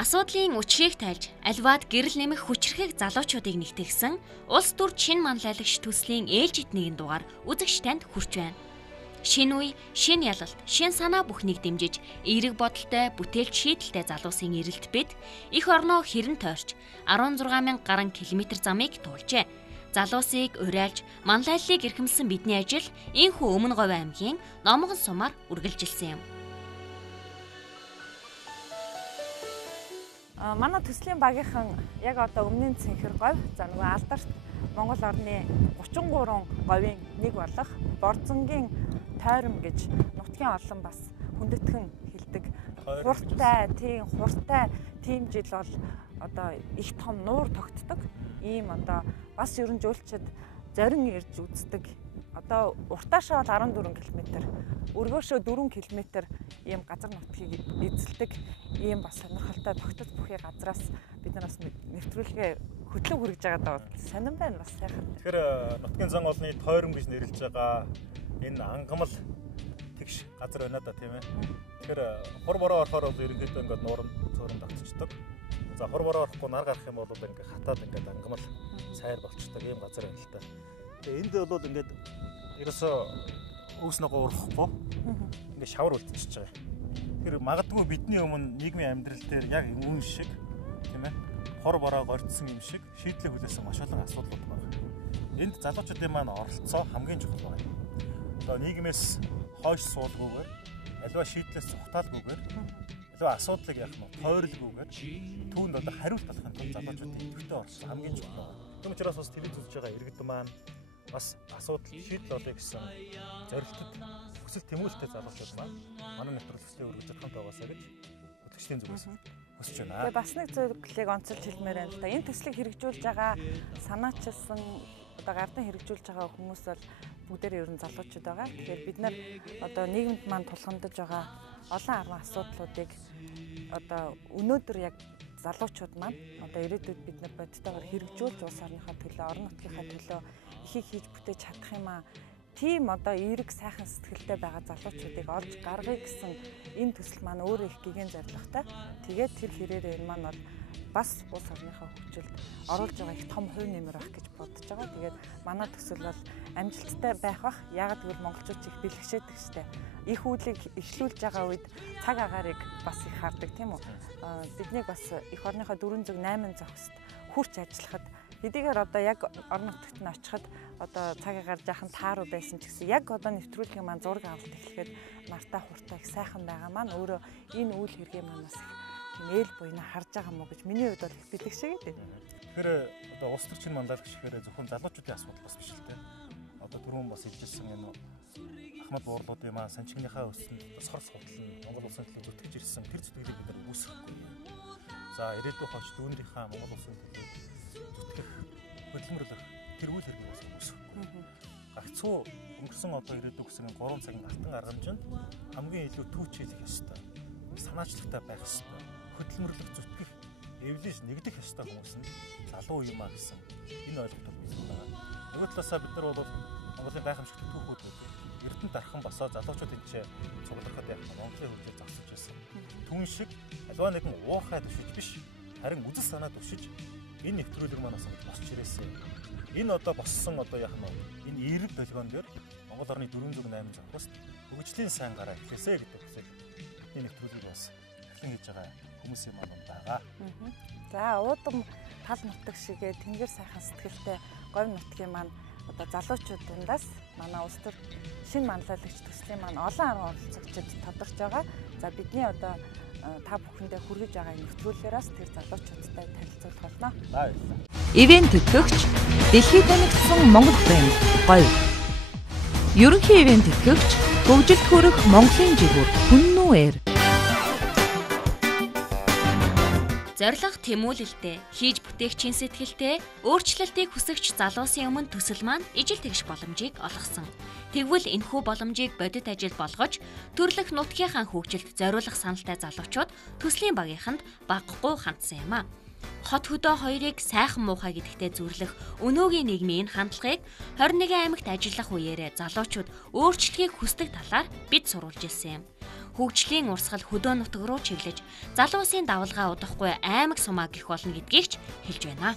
Асуудлын учрыг тайлж, аливаад гэрэл нэмэх хүчрхэг залуучуудыг нэгтгэсэн улс төр шин манлайлагч төслийн ээлжид нэгэн дугаар үзэгч танд хүрч байна. Шинэ үе, шинэ ялалт, шинэ санаа бүхнийг дэмжиж, эерэг бодолтой, бүтээлч шийдэлтэй залуусын эрэлт бид эх орноо хэрэн тойрч 16,000 гаруй километр замыг туулжээ. Залуусыг урайлж, манлайллыг эрхэмлсэн бидний ажил энэхүү Өмнө Говь аймгийн Номгон сумаар үргэлжилсэн юм. Манай төслийн багийнхан яг одоо өмнөний цэнхэр говь за нөгөө алдарт Монгол орны 33 говийн нэг болох Борзонгийн тойром гэж нутгийн олон бас хүндэтгэн хэлдэг. Хуртай тийм жил бол одоо их том нуур тогтдог. Ийм одоо бас ерөн жуулчид зорин ирж үздэг. Одоо уртаашаа бол 14 км, өргөөшөө 4 км ийм газар нутгийг эзэлдэг. Ийм бас сонирхолтой тогтц бүхий газраас бид нар бас нэвтрүүлгээ хөтлөг хүргэж байгаа даа. Сонирн байна бас сайхан. Тэгэхээр нутгийн зан олны тойром гэж нэрлэж байгаа энэ ангамл тэгш газар байна да тийм ээ. Тэгэхээр хур бороо орохоор бол ерөнхийдөө ингээд нуурын цөөрөнд автчихдаг. За хур бороо орохгүй нар гарах юм бол ингээд хатаад ингээд ангамл сайр болчихдог ийм газар байна л та. Тэгээ энд бол ингээд ерөөсөө өвс ногоо урахгүй ингээд шавар үлдчихэж байгаа. Тэр магадгүй бидний өмнө нийгмийн амьдрал дээр яг үүн шиг тийм ээ хор бороо горьдсон юм шиг шийдлээ хүлээсэн маш олон асуудлууд байна. Энд залуучуудын маань оролцоо хамгийн чухал байна. Одоо нийгмээс хойш суулгүйгээр аливаа шийдлээс цухтаалгүйгээр аливаа асуудлыг яах нь тойролгүйгээр түүнд одоо хариулт болохын тулд залуучуудын идэвхтэй оролцоо хамгийн чухал байна. Тийм учраас бас телевиз үзэж байгаа иргэд маань бас асуудал шийдэл олё гэсэн зорилтод хүсэл тэмүүлэлтэй залуучууд маань манай нэвтрүүлэгчдээ үргэлж хамт байгаасаа гэж хөтлөгчдийн зүгээс хүсэж байна. Тэгээ бас нэг зүйлийг онцолж хэлмээр байна л да. Энэ төслийг хэрэгжүүлж байгаа санаачилсан одоо гардан хэрэгжүүлж байгаа хүмүүс бол бүгдээр ерөн залуучууд байгаа. Тэгэхээр бид нар одоо нийгэмд маань тулгамдж байгаа олон арван асуудлуудыг одоо өнөөдөр яг залуучууд маань одоо ирээдүйд бид нар бодтойгоор хэрэгжүүлж улс орныхаа төлөө, орон нутгийнхаа төлөө ихийг хийж бүтээж чадах юм аа. Тийм одоо эерэг сайхан сэтгэлтэй байгаа залуучуудыг олж гаргая гэсэн энэ төсөл маань өөрөө их гэгэн зорилготой. Тэгээд тэр хэрээрээ энэ маань бол бас улс орныхаа хөгжилд оруулж байгаа их том хувь нэмэр байх гэж бодож байгаа. Тэгээд манай төсөл бол амжилттай байх бах. Яагаад гэвэл монголчууд их бэлгшээдэг штэ. Их үйлийг эхлүүлж байгаа үед цаг агаарыг бас их хардаг тийм үү? Биднийг бас эх орныхоо 408 зохист хурц ажиллахад хэдийгээр одоо яг орон нутагт нь очиход одоо цаг агаар жаахан тааруу байсан ч гэсэн яг одоо нэвтрүүлгийн маань зураг авалт эхлэхэд мартаа хуртаа их сайхан байгаа маань өөрөө энэ үйл хэргийн манаас их тийм ээл буйна харж байгаа мó гэж миний хувьд бол их бэлгшээгээд байна. Тэгэхээр одоо улс төрчин манлайлагч гэхээр зөвхөн залуучуудын асуудал бас биш л дээ. Одоо түрүүн бас хэлжсэн энэ Ахмад буурлуудын маань санчигныхаа өсөлт сорс худал нь Монгол улсын төлөө зүтгэж ирсэн тэр зүтгэлийг бид нар үүсгэхгүй. За ирээдүйн хонч дүүнийхээ Монгол улсын төлөө зүтгэх хөдөлмөрлөх тэр үйл хэргийг үүсгэхгүй. Гагцхүү өнгөрсөн одоо ирээдүйн гэсэн 3 цагийн алтан аргамж нь хамгийн илүү түүч хийх ёстой. Санаачлагтай байх ёстой. Хөдөлмөрлөх зүтгэх эвлэж нэгдэх ёстой хүмүүс нь залуу юм аа гэсэн энэ ойлголтод үүсэж байгаа. Нөгөө талаасаа бид нар бол Монголын гайхамшигт түүхүүд Эрдэнэт дархан босоо залуучуудын ч цуглархад яг Монголын хөгжил зогсож байсан. Түн шиг аливаа нэгэн уухай төвшиж биш харин үзэл санаа төвшиж энэ нэвтрүүлэг манаас босч ирээсэй. Энэ одоо боссон одоо яах нь энэ эерэг долгион дээр Монгол орны 408 зохиост хөгжлийн сайн гараа эхлэсэй гэдэг хүсэл энэ нэвтрүүлгийг бас эхлэн хийж байгаа хүмүүс юм байгаа. За уудам тал нутаг шигээ тэнгэр сайхан сэтгэлтэй говь нутгийн маань одоо залуучууд дундаас манай улс төр шинэ манлайлагч төслийн маань олон арга оролцогчид тодорч байгаа. За бидний одоо та бүхэндээ хүргэж байгаа нэвтрүүлгээс тэр залуучуудтай танилцуулах болно. Баярлалаа. Ивент төтгөгч дэлхийд танигдсан Монгол брэнд Говь. Ерөнхий ивент төтгөгч хөгжилд хүрэх Монголын жигүүр Хүннүүэр. Зорилго тэмүүлэлтэй, хийж бүтээгчийн сэтгэлтэй, өөрчлөлтийг хүсэгч залуусын өмнө төсөл маань ижил тэгш боломжийг олгосон. Тэгвэл энэхүү боломжийг бодит ажил болгож, төрлөх нутгийнхаа хөгжилд зориулах саналтай залуучууд төслийн багийнханд багахгүй хандсан юм а. Хот хөдөө хоёрыг сайхан муухай гэдэгтээ зүрлэх өнөөгийн нийгмийн хандлагыг 21 аймагт ажиллах үеэрээ залуучууд өөрчлөлтийг хүсдэг талаар бид сурвалж ирсэн юм. хөгжлийн урсгал хөдөө нутаг руу чиглэж залуу улсын давалгаа удахгүй аймаг сумаа гэх болно гэдгийг ч хэлж байна.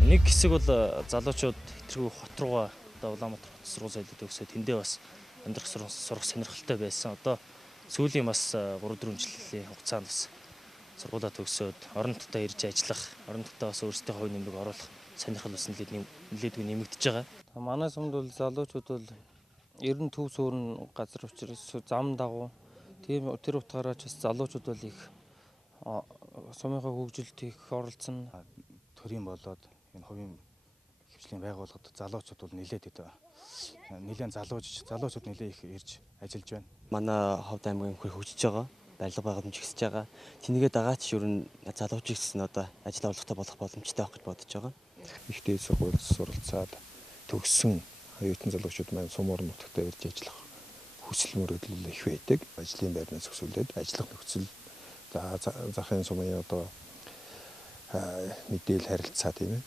Нэг хэсэг бол залуучууд хэтэрхүү хот руугаа одоо Улаанбаатар хот сургууль соёлын төгсөөд тэндээ бас амьдрах сурах сонирхолтой байсан. Одоо сүүлийн бас 3-4 жилийн хугацаанд бас сургуулаа төгсөөд орон нутгад ирж ажиллах, орон нутгад бас өөрсдийн хувь нэмрийг оруулах сонирхол бас нэлээдгүй нэмэгдэж байгаа. Манай сумд бол залуучууд бол ер нь төв суурн газар учраас зам дагуу тэр утгаараа ч бас залуучууд бол их сумынхаа хөгжилд их оролцсон. Төрийн болоод энэ хувийн хвшлийн байгууллагад залуучууд бол нэлээд залуучууд нэлээд их ирж ажиллаж байна. Манай Ховд аймгийн хөр хөгжиж байгаа, барилга байгууламж ихсэж байгаа. Тэнийгээ дагаад ч ер нь залуучууд гэсэн одоо ажил авалгатай болох боломжтой байх гэж бодож байгаа. Ихтэй сургуульд суралцаад төгссөн оюутан залуучууд маань сум орон нутагт ирж ажиллах хүсэл мөрөөдөл их байдаг. Ажлын байрнаас өсвөлээд ажиллах нөхцөл захын сумын одоо мэдээлэл харилцаа тийм ээ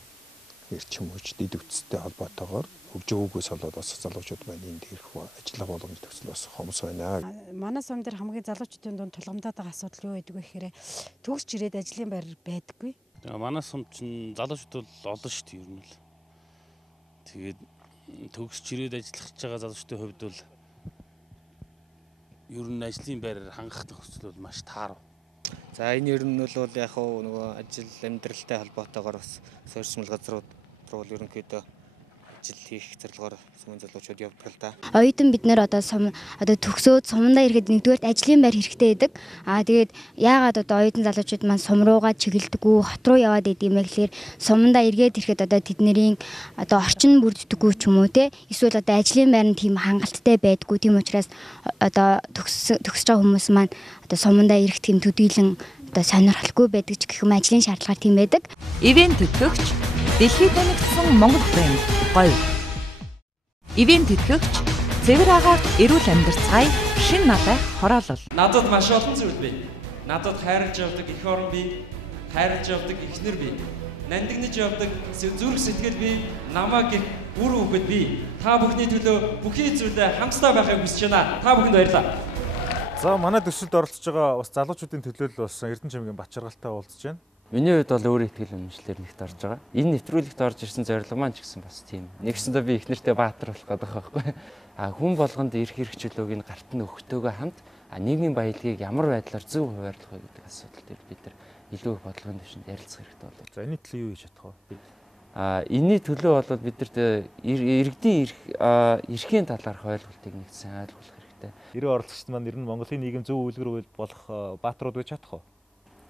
эрчим хүч дэд үтцтэй холбоотойгоор хөгжөөгөөс болоод бас залуучууд маань энд ирэх ажиллах боломж төгсөл бас хомс байна. Манай сум дээр хамгийн залуучуудын дунд тулгамдаад байгаа асуудал юу байдаг вэ гэхээр төгсч ирээд ажлын байр байдаггүй. Манай сум чинь залуучууд бол олон шүү дээ ер нь л. Тэгээд төгсч ирээд ажиллах байгаа залуучдын хувьд бол ер нь ажлын байраар хангах нөхцөл бол маш таарав. За энэ ер нь бол яг нөгөө ажил амьдралтай холбоотойгоор бас суурьшмал газрууд руу ерөнхийдөө ажил хийх зорилгоор сумын залуучууд явдаг л да. Оюутан бид нэр одоо төгсөөд сумандаа ирэхэд нэгдүгээр ажлын байр хэрэгтэй байдаг. Тэгээд яагаад одоо оюутан залуучууд маань сум руугаа чиглэлдэггүй хот руу яваад идэв юм бэ гэхээр сумандаа эргээд ирэхэд одоо тэднэрийн одоо орчин бүрддэггүй ч юм уу те эсвэл одоо ажлын байр нь тийм хангалттай байдгүй. Тийм учраас одоо төгсөж байгаа хүмүүс маань одоо сумандаа ирэх тийм төдийлөн одоо сонирхолгүй байдаг ч гэх юм ажлын шаардлагаар тийм байдаг. Ивент тэтгэгч дэлхийд танигдсан Монгол брэнд гоё. Ивент тэтгэгч цэвэр агаарт эрүүл амьдрцгаая шин надад хороолол. Надад маш олон зүйл бий. Надад хайрлаж явдаг эх орон бий. Хайрлаж явдаг эхнэр бий. Нандинж явдаг зүрх сэтгэл бий. Намайг гэх үр хүүхэд бий. Та бүхний төлөө бүхий зүйлээ хамтдаа байхыг хүсэж байна. Та бүхэнд баярлалаа. За манай төсөлд оролцож байгаа бас залуучуудын төлөөлөл болсон Эрдэнэ чимгийн Бачаргалтай уулзж байна. Миний хувьд бол өөрийн итгэл үнэмшлэр нэгт орж байгаа. Энэ нэвтрүүлэгт орж ирсэн зорилго маань ч гэсэн бас тийм. Нэгсэндээ би эхнэртэй баатар болох гэдэг байхгүй. Хүн болгонд эрх хэрэгчлөөг нь гарт нь өгтөөгөө хамт нийгмийн баялагийг ямар байдлаар зөв хуваарлах вэ гэдэг асуудал дээр бид нар илүү их бодлогын дэвшинд ярилцах хэрэгтэй болов. За энэний төлөө юу хийж чадах вэ? Энэний төлөө бол бид нарт иргэдийн эрхийн талаарх ойлголтыг нэгдсэн ойлгох хэрэгтэй. 90 оролцогчид маань ер нь Монголын нийгэм зөв үйлгэр болох бааtruуд гэж чадах уу?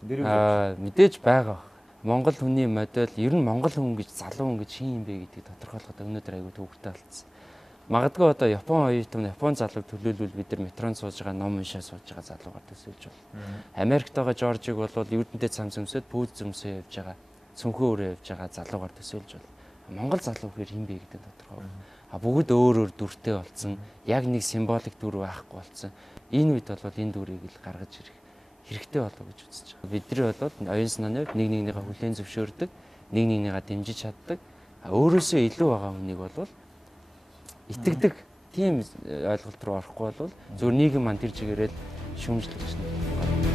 Мэдээж байгаа. Монгол хүний модель ер нь монгол хүн гэж залуу хүн гэж шин юм бэ гэдгийг тодорхойлоход өнөөдөр аягүй төвөгтэй болсон. Магадгүй одоо Япон оюутан, Япон залууг төлөөлвөл бид нар метронд сууж байгаа, ном уншаа сууж байгаа залуугаар төсөөлж байна. Америкт байгаа Жоржиг бол Эрдэнэтэй цам зөмсөд пүүз зөмсөө явж байгаа, цүнхөө өрөө явж байгаа залуугаар төсөөлж байна. Монгол залуу гэхээр хин бэ гэдэг нь тодорхой. Бүгд өөр өөр дүртэй болсон, яг нэг символик дүр байхгүй болсон. Энэ үед бол энэ дүрийг л гаргаж ирэх хэрэгтэй болов гэж үзэж байгаа. Бид нар бол оюун санааны хувьд нэг нэгнийхээ хүлээн зөвшөөрдөг, нэг нэгнийгээ дэмжиж чаддаг. Өөрөөсөө илүү байгаа хүнийг бол итгэдэг. Тийм ойлголт руу орохгүй бол зөвхөн нийгэм маань тэр чигээрээ шүүмжлэх гэж байна.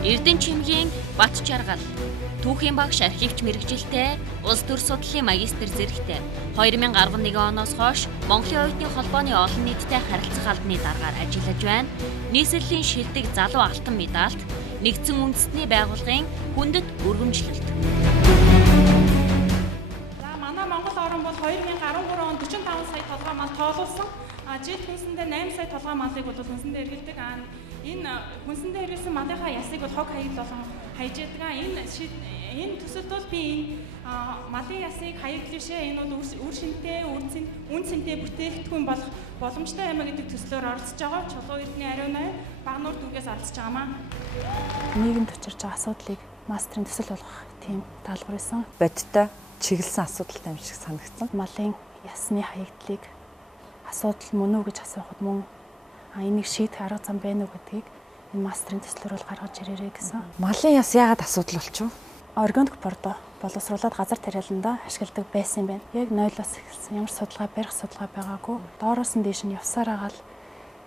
Эрдэнэ чимгийн Батчаргал түүхийн багш архивч мэргэжилтэй улс төр судлалын магистр зэрэгтэй 2011 оноос хойш Монголын оюутны холбооны олон нийттэй харилцах албаны даргаар ажиллаж байна. Нийслэлийн шилдэг залуу алтан медальт нэгдсэн үндэстний байгууллагын хүндэт өргөмжлөлт. За манай Монгол орн бол 2013 онд 45 сая толгой мал тоолуулсан. Жил хүнсэндээ 8 сая толгой малыг бол хүнсэндээ эргэлдэг. Энэ хүнсэндээ хэрэгсэн малынхаа ясыг бол хог хаяг болон хайж яадаг. Энэ төсөлд бол би энэ малын ясыг хаяглишээ энэ бол үр шинтэй, үн цэнтэй бүтээгдэхүүн болох боломжтой юм гэдэг төслөөр оролцож байгаа. Чулуу эрдэнэ ариун ноён Багнуур дүүгээс алдаж байгаамаа. Нийгэмд учирч байгаа асуудлыг мастрын төсөл болгох тийм даалгавар байсан. Бодтой чиглэсэн асуудалтай юм шиг санагдсан. Малын ясны хаягдлыг асуудал мөн үү гэж асуухад мөн энийг шийдэх арга зам байна уу гэдгийг энэ мастрын төслөөр бол гаргаж ирээрэй гэсэн. Малын яс яагаад асуудал болчихв? Органик бордо боловсруулаад газар тариаланда ашигладаг байсан юм байна. Яг нойлоос эхэлсэн ямар судалгаа, барих судалгаа байгаагүй. Доороос нь дээш нь явсаар агаал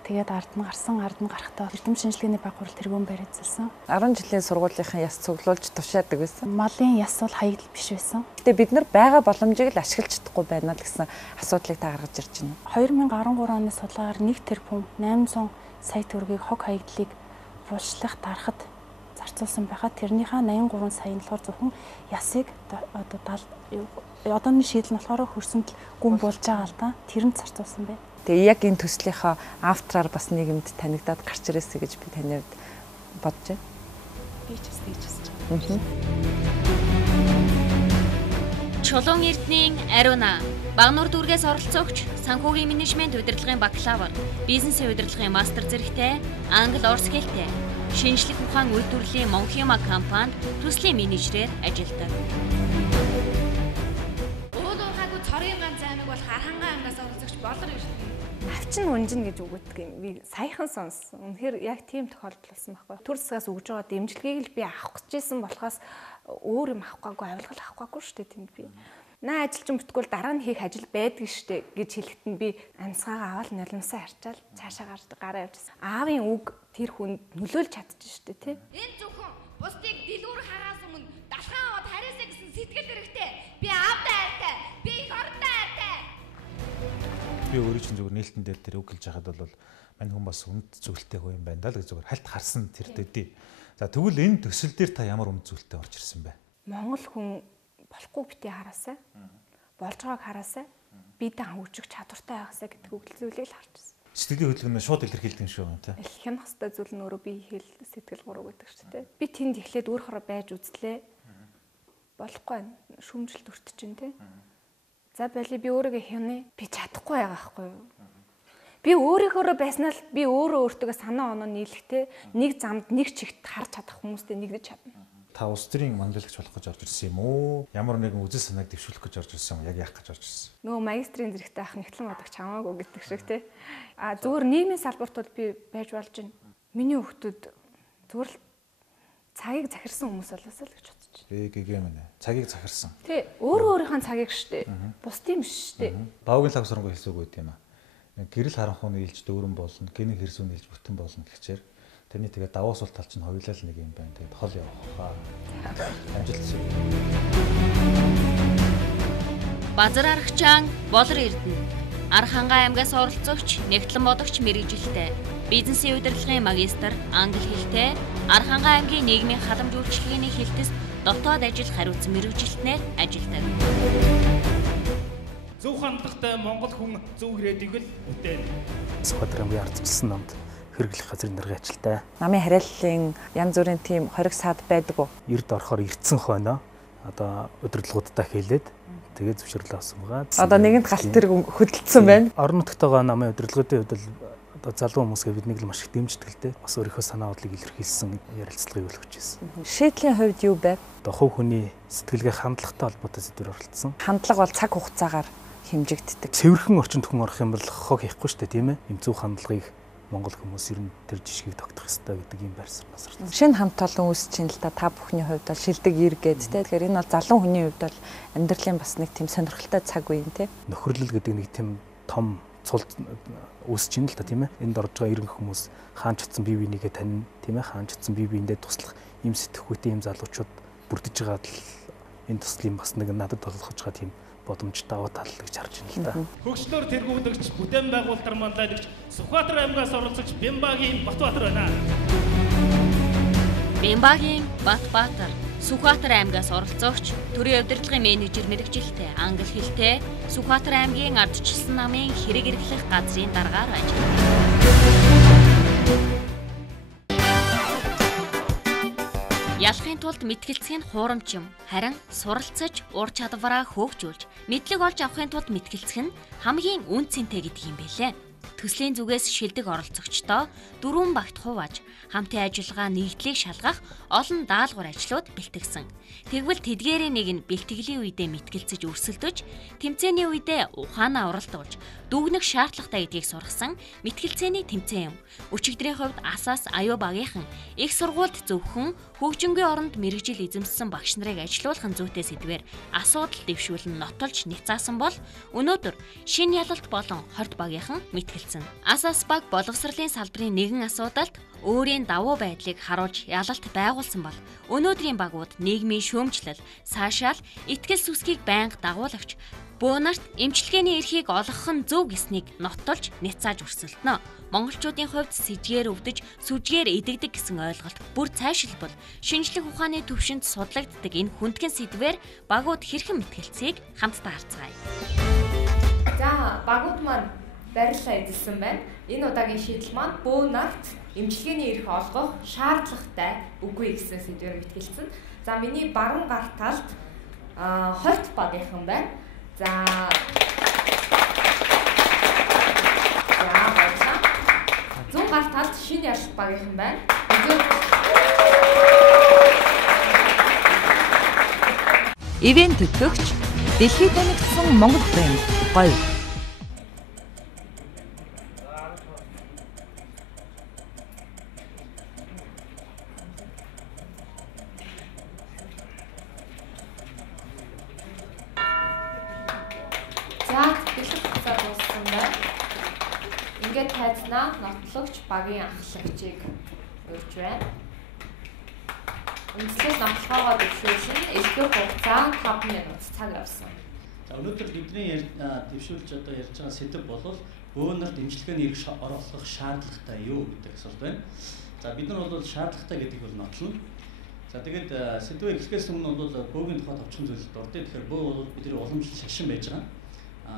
Тэгээд ард нь гарахдаа эрдэм шинжилгээний байгууллага тэргүүн барь эзэлсэн. 10 жилийн сургуулийнхаа яс цуглуулж тушаадаг байсан. Малын яс бол хаягдл биш байсан. Гэтэ бид нар байгаа боломжийг л ашиглаж чадахгүй байна л гэсэн асуудлыг та гаргаж ирж байна. 2013 оны судалгаагаар 1 тэрбум 800 сая төгрөгийг хог хаягдлыг булшлах дарахад зарцуулсан байхад тэрнийхээ 83 сая нь болохоор зөвхөн ясыг одооны шийдэл нь болохоор хөрсөнд гүн болж байгаа л да. Тэрэнд зарцуулсан байна. Тэгээ яг энэ төслийнхаа автораар бас нийгэмд танигдаад гарч ирээсэй гэж би таны хувьд бодож байна. Би ч гэсэн тэгж хэлж байна. Чулуун Эрдэнийн Ариуна Багнуур дүүргээс оролцогч, санхүүгийн менежмент удирдлагын бакалавр, бизнесийн удирдлагын мастер зэрэгтэй, англи орос хэлтэй, шинжлэх ухаан үйлдвэрлэлийн Монхима компанид төслийн менежерээр ажилладаг. Уулуугаагүй цорын ганц аймаг бол Хархангаа аймагаас оролцогч Болор Эрдэнэ. Авчин унжин гэж үгддэг юм. Би саяхан сонссон. Үнэхээр яг тийм тохиолдол болсон байхгүй. Төр засгаас өгж байгаа дэмжлэгийг л би авах гэжсэн болохоос өөр юм авахгүйгүй, авилгал авахгүйгүй шүү дээ тэнд би. Наа ажилчин бүтгүүл дараа нь хийх ажил байдаг штэ гэж хэлэхэд нь би амьсгаагаа аваад нулимсаа харчаал цаашаа гараа явчихсан. Аавын үг тэр хүнд нөлөөлж чадчих штэ тий. Энэ зөвхөн бусдыг дэлгүүр хараас өмнө далхаан аваад хариасаа гэсэн сэтгэл хэрэгтэй. Би аавдаа хайртай. Би их ордоо хайртай. Би өөрөө чинь зүгээр нээлтэн дээр тэр үг хэлж байхад бол мань хүн бас үнд зүйлтэй хүн юм байна даа л гэж зүгээр хальт харсан тэр төдий. За тэгвэл энэ төсөл дээр та ямар үнд зүйлтэй орж ирсэн бэ? Монгол хүн болохгүй битээ хараасаа. Болж байгааг хараасаа. Бидээ хөгжих чадвартай байгаасаа гэдэг үгэл зүйлийг л харж ирсэн. Сэтгэлийн хөдөлгөөн нь шууд илэрхийлдэг шүү юм тий. Хянах хөстэй зүйл нь өөрөө би хэл сэтгэл гурав гэдэг шүү дээ. Би тэнд эхлээд өөрөөрөө байж үзлээ. Болохгүй шүүмжилт өртөж чинь тий. За байли би өөрийгөө хянаа. Би чадахгүй байгаа байхгүй юу? Би өөрийнхөө байснаа л би өөртөө санаа оноо нийлэхтэй нэг замд нэг чигт харж чадах хүмүүстэй нэгдэж чадна. Та улс төрийн манлайлагч болох гэж орж ирсэн юм уу? Ямар нэгэн үзэл санааг дэвшүүлэх гэж орж ирсэн юм? Яг яах гэж орж ирсэн? Нөгөө магистрийн зэрэгтэй ах нэгтлэн бодогч хамаагүй гэдэг шиг тий. Зүгээр нийгмийн салбарт бол би байж болж байна. Миний хүүхдүүд зүгээр л цагийг захирсан хүмүүс болоосаа л гэж бодож байна. Гэгэм нэ. Цагийг захирсан. Тий. Өөрийнхөө цагийг штэ. Бусдын биш штэ. Давгийн лаг сурангуй хэлсэг байт юм аа. Гэрэл харанхуйн илж дүүрэн болно, гинэ хэрсүүн илж бүтэн болно гэхчээр тэрний тэгээ давуу сул тал чинь хоёулаа л нэг юм байна. Тэгээд хол явах. Амжилт. Базар аргачаан Болор Эрдэнэ Архангай аймгаас оролцогч, нэгтлэн бодогч мэргэжилтэй, бизнесийн удирдлагын магистр, англи хэлтэй, Архангай аймгийн нийгмийн халамж үйлчилгээний хэлтэс дотоод ажил хариуцсан мэргэжилтнээр ажилладаг. Зөв хандлагатай Монгол хүн зөв ирээдүйг л үтэн. Сүхбаатар аймгийн ардчилсан намд хэрэглэх газрын даргын ажилтай. Намын хариаллын янз бүрийн тийм хориг саад байдаг уу? Эрд орохоор эрдсэн хойноо одоо удирдлагуудаа хэлээд тэгээ зөвшөөрлөө авсан байгаа. Одоо нэгэнд галт тэрэг хөдөлсөн байна. Орон нутгатайгаа намын удирдлагуудын хувьд одоо залуу хүмүүсгээ биднийг л маш их дэмждэг л дээ. Бас өөрийнхөө санаа бодлыг илэрхийлсэн ярилцлагыг өгч ирсэн. Шийдлийн хувьд юу байв? Одоо хувь хүний сэтгэлгээ хандлагатай холбоотой сэдвээр оролцсон. Хандлага бол цаг хугацаагаар хэмжигддэг. Цэвэрхэн орчинд хүн орох юм бол хог хийхгүй шүү дээ, тийм ээ. Им зөв хандлагыг Монгол хүмүүс ер нь тэр жишгийг тогтоох ёстой гэдэг юм байрсан насарсан. Шинэ хамт олон үүсэж ин л та бүхний хувьд бол шилдэг иргэд тэ. Тэгэхээр энэ бол залуу хүний хувьд бол амьдралын бас нэг тийм сонирхолтой цаг үе юм тэ. Нөхөрлөл гэдэг нэг тийм том цул үүсэж ин л та тийм ээ. Энд орж байгаа иргэн хүмүүс хаан чатсан бие бинийгээ таньна тийм ээ. Хаан чатсан бие биендээ туслах юм сэтгэхүйтэй юм залуучууд бүрдэж байгаа л энэ туслын бас нэг надад болгож байгаа тийм боломж даваа тал гэж харж байна л да. Хөгжлөөр тэргүүлэгч, бүтээн байгуулалтар манлайлагч Сүхбаатар аймгаас оролцогч Бямбагийн Батбаатар байна. Бямбагийн Батбаатар Сүхбаатар аймгаас оролцогч, төрийн удирдлагын менежер мэргэжилтэй, англи хэлтэй, Сүхбаатар аймгийн ардчилсан намын хэрэг эрхлэх газрын даргаар ажилладаг. Ялахын тулд мэтгэлцэх нь хуурамч юм. Харин суралцаж, ур чадвараа хөгжүүлж, мэдлэг олж авахын тулд мэтгэлцэх нь хамгийн үн цэнтэй гэдэг юм байлээ. Төслийн зүгээс шилдэг оролцогчдоо 4 багт хувааж, хамтын ажиллагаа нэгдлийг шалгах олон даалгавар ажлууд бэлтгэсэн. Тэгвэл тэдгээрийн нэг нь бэлтгэлийн үедээ мэтгэлцэж өрсөлдөж, тэмцээний үедээ ухаанаа уралдуулж, дүгнэх шаардлагатай гэдгийг сургасан мэтгэлцээний тэмцээн юм. Өчигдрийн хувьд асаас аюу багийнхан их сургуульд зөвхөн хөгжингийн оронд мэргэжил эзэмссэн багш нарыг ажилуулах зүйтэй сэдвээр асуудал дэвшүүлэн нотолж няцаасан бол өнөөдөр шинэ ялалт болон хорт багийнхан мэтгэлцэн. Асас баг боловсролын салбарын нэгэн асуудалд өөрийн давуу байдлыг харуулж ялалт байгуулсан бол өнөөдрийн багууд нийгмийн шүүмжлэл, цаашаал итгэл сүсгийг байнга дагуулж бөөнарт эмчилгээний эрхийг олгох нь зөв гэснийг ноттолж няцааж өрсөлдөнө. Монголчуудын хувьд сэжгээр өвдөж, сүжгээр идэгдэг гэсэн ойлголт бүр цайшилбал шинжлэх ухааны түвшинд судлагддаг энэ хүндхэн сэдвээр багууд хэрхэн мэтгэлцгийг хамтдаа харцгаая. За, багууд маань барилаа эзэлсэн байна. Энэ удаагийн шийдэл маань бөөнарт эмчилгээний эрх олгох шаардлагатай үгүй гэсэн сэдвээр мэтгэлцэн. За, миний баруун гар талд хорт багийнхан байна. За баярлалаа. Зүүн гар талд шинэ яршилт багийнхан байна. Ивент төтгөгч дэлхийд танигдсан Монгол брэнд гоё. Нотлогч багийн ахлагчийг урьж байна. Үндэслэл нотлохоогоо дэвшүүлсэн элдв хугацаа 5 минут цаг явсан. За өнөөдөр бидний дэвшүүлж одоо ярьж байгаа сэдэв бол бөөнөрт эмчилгээний эрх оруулах шаардлагатай юу гэдэг асуулт байна. За бид нар бол шаардлагатай гэдэг бол нотлно. За тэгээд сэдвээ эхлэхээс өмнө бол бөөгийн тухай товчхон зүйлд ордё. Тэгэхээр бөө бол бидний уламжлал шашин байж байгаа.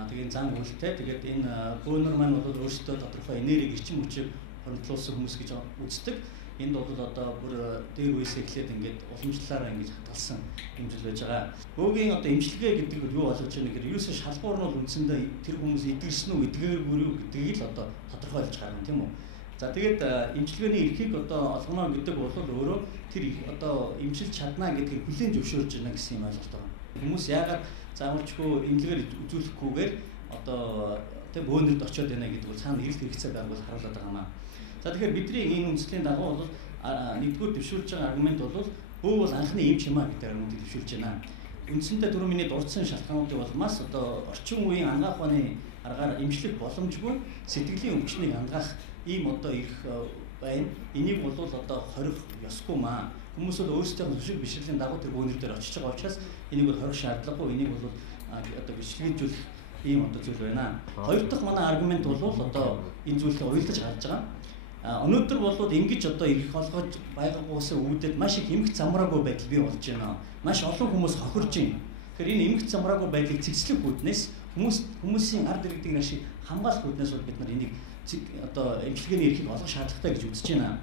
Тэгээд зан үйлтэй. Тэгээд энэ бөөнөр маань бол өөрсдөө тодорхой энерги эрчим хүчийг хөндлүүлсэн хүмүүс гэж үздэг. Энд бол одоо бүр дээр үеэс эхлээд ингээд уламжлалаараа ингэж хатгалсан хэмжил байж байгаа. Бөөгийн одоо эмчилгээ гэдэг нь юу болгож байна гэхээр ерөөсөө шалгуур нь бол үндсэндээ тэр хүмүүс эдгэрсэн үү, эдгээргүй юу гэдгийг л одоо тодорхойлж гарна тийм үү. За тэгээд эмчилгээний эрхийг одоо олгоно гэдэг бол өөрөө тэр одоо эмчилж чадна гэдгийг хүлээн зөвшөөрж байна гэсэн юм ойлголт байна. Хүмүүс яагаад заавалчгүй эмнэлгээр үзүүлэхгүйгээр одоо тэг бөөнөрд очиод байна гэдэг бол цаана эрэлт хэрэгцээ байгааг бол харуулдаг юм аа. За тэгэхээр бидний энэ үндэслэлийн дагуу бол нэгдүгээр дэвшүүлж байгаа аргумент бол бөө бол анхны эмч юм аа гэдэг аргументыг дэвшүүлж байна. Үндсэндээ түрүү миний дурдсан шалтгаануудыг бол маш одоо орчин үеийн ангаах ухааны аргаар эмчлэх боломжгүй сэтгэлийн өвчнийг ангаах ийм одоо их байна. Энийг бол одоо хорих ёсгүй маа. Хүмүүс бол өөрсдөө зөвшөөрөл бишрэлийн дагуу тэр бөөнөр дээр очиж байгаа учраас энийг бол хорих шаардлагагүй. Энийг бол одоо бичлэгжүүлэх ийм одоо зүйл байна. Хоёр дахь манай аргумент бол одоо энэ зүйлтэй уялдаж гарч байгаа. Өнөөдөр бол ингэж одоо эрх олгож байгаагаас үүдээд маш их эмх замраагүй байдал бий болж байна. Маш олон хүмүүс хохирж байна. Тэгэхээр энэ эмх замраагүй байдлыг цэгцлэх үүднээс хүмүүсийн ард иргэдэг нашиг хамгаалах үүднээс бол бид нар энийг одоо эмчилгээний эрхийг олгох шаардлагатай гэж үзэж байна.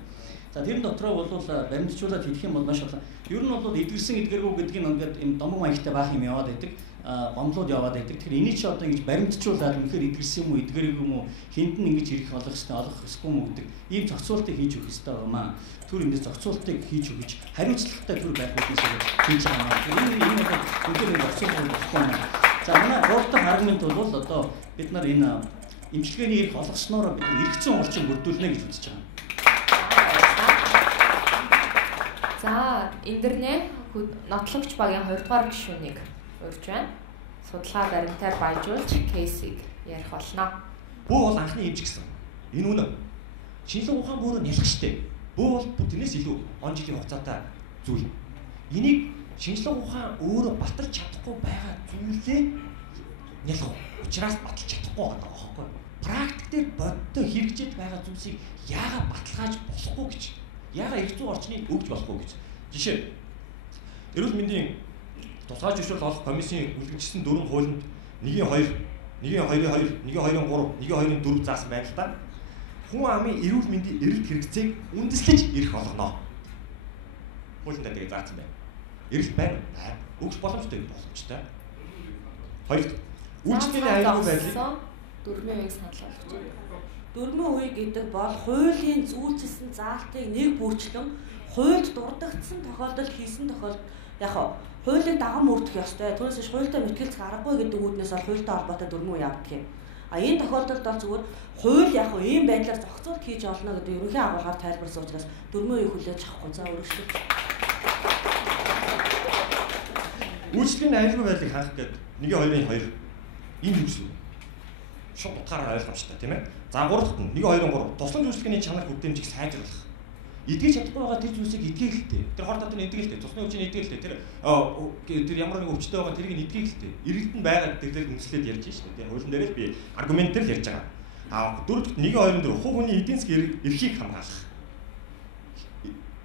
За тэр дотроо бол баримтжуулаад хэлэх юм бол маш олон. Ер нь бол эдгэрсэн эдгэргүй гэдгийг ингээд юм домог маягтай баах юм яваад байдаг. Гомлууд яваад байдаг. Тэгэхээр энийг чи одоо ингэж баримтжуулаад үнэхээр эдгэрсэн юм уу, эдгэрээгүй юм уу, хэнд нь ингэж эрх олох ёсгүй юм уу гэдэг ийм зохицуултыг хийж өгөх ёстой юмаа. Түр энэ зохицуултыг хийж өгч хариуцлагатай түр байх үүднээс хийж байгаа юм. Энэ үнэхээр зохицуулт болохгүй юм. За манай гурав дахь аргумент бол одоо бид нар энэ эмчилгээний эрх олгосноор бид эрх зүйн орчин бүрдүүлнэ гэж үзэж байгаа. За, эндэрнэ нотлогч багийн 2 дугаар гишүүнийг урьж байна. Судалгаа баримтаар баяжуулж кейсийг ярих болно. Бөө бол анхны эмч гэсэн. Энэ үнэ. Шинжлэх ухаан бүр нялх штэ. Бөө бол тэрнээс илүү он жилийн хугацаатай зүйл. Энийг шинжлэх ухаан өөрөө баталж чадахгүй байгаа зүйлээ нялх учраас баталж чадахгүй байгаа байхгүй. Практик дээр бодтой хэрэгжиж байгаа зүйлсийг яагаад баталгааж болохгүй гэж. Яагаад эрх зүйн орчныг өгж болохгүй гэж. Жишээ. Эрүүл мэндийн тусгай зөвшөөрөл олох комиссийн үлгэрчсэн 4 хуулинд 1-2, 1-2-2, 1-2-3, 1-2-4 заасан байна л да. Хүн амын эрүүл мэндийн эрэлт хэрэгцээг үндэслэж эрх олгоно. Хуулинд тэгээд заасан байна. Эрэлт байна. Өгч боломжтой боломжтой. Хоёр. Үйлчлэлийн аюулгүй байдлыг 4-ийн үеийг санал болгож байна. 4 үе гэдэг бол хуулийн зүйчилсэн заалтыг нэг бүрчлэн хуульд дурдгдсан тохиолдолд хийсэн тохиолдолд яг хуулийг даган мөрдөх ёстой. Түүнээс хуультай мэтгэлцэх аргагүй гэдэг үүднээс бол хуультай холбоотой 4 үе явдаг юм. Энэ тохиолдолд бол зүгээр хууль яг ийм байдлаар зохицуулт хийж олно гэдэг ерөнхий агуулгаар тайлбарсан учраас 4 үе хүлээж авахгүй. За өргөжлөө. Үйлчлэлийн аюулгүй байдлыг хаах гэдэг 1-2-2 энэ юу гэсэн? шууд утгаараа ойлгомжтой тийм ээ. За 3 дахь нь 1 2 3 тусламж үйлчлэгээний чанар бүтээмжийг сайжруулах. Идгэж чадахгүй байгаа тэр зүйлсийг идгээхэлтэй. Тэр хор татны идгээхэлтэй. Тусны өвчний идгээхэлтэй. Тэр ямар нэг өвчтэй байгаа тэрийг идгээхэлтэй. Иргэд нь байгаа гэдэг дээр үндэслээд ярьж байна шүү дээ. Хуулийн дээр л би аргументээр л ярьж байгаа. Дөрөвт 1 2 4 хувь хүний эдийн засгийн эрхийг хамгаалах.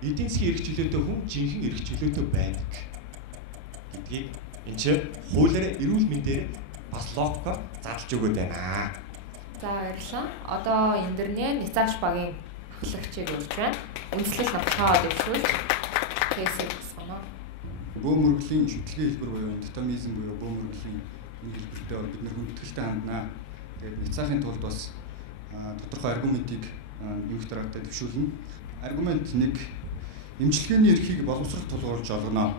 Эдийн засгийн эрх чөлөөтэй хүн жинхэнэ эрх чөлөөтэй байдаг гэдгийг энэ ч хуулиараа эрүүл мэндээр бас логикоор задлж өгöd байна. За баярлалаа. Одоо энэ дэрний Ницаач багийн ахлагчийг урьж байна. Үндэслэл нотгоо дэвшүүлж кейсийг санаа. Бөө мөргөлийн шүтлгийн хэлбэр буюу эндотомизм буюу бөө мөргөлийн энэ хэлбэртэй бид нэр хүндэтгэлтэй ханднаа. Тэгээд Ницаахын тулд бас тодорхой аргументыг юух дараатай дэвшүүлнэ. Аргумент 1 эмчилгээний эрхийг боловсрол тулгуурлаж олгоно.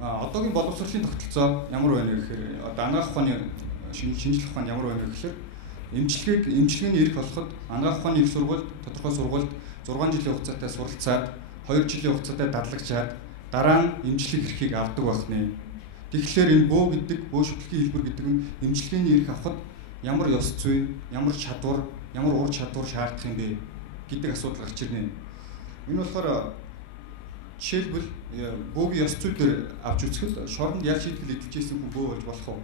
Одоогийн боловсролын тогтолцоо ямар байна гэхээр одоо анагаах ухааны шинжлэх ухаан ямар байна гэхээр эмчилгээний эрх олоход анагаах ухааны их сургуульд тодорхой сургуульд 6 жилийн хугацаатай суралцаад 2 жилийн хугацаатай дадлагчаад дараа нь эмчлэг эрхийг авдаг байна. Тэгэхээр энэ бөө гэдэг бөө шүтлгийн хэлбэр гэдэг нь эмчилгээний эрх авахд ямар ёс зүй, ямар чадвар, ямар ур чадвар шаардах юм бэ гэдэг асуудал гарч ирнэ. Энэ болохоор жишээлбэл бөөгийн ёс зүй дээр авч үзэхэд шоронд яг шийтгэл идэлжсэн хүн бөө болж болох уу?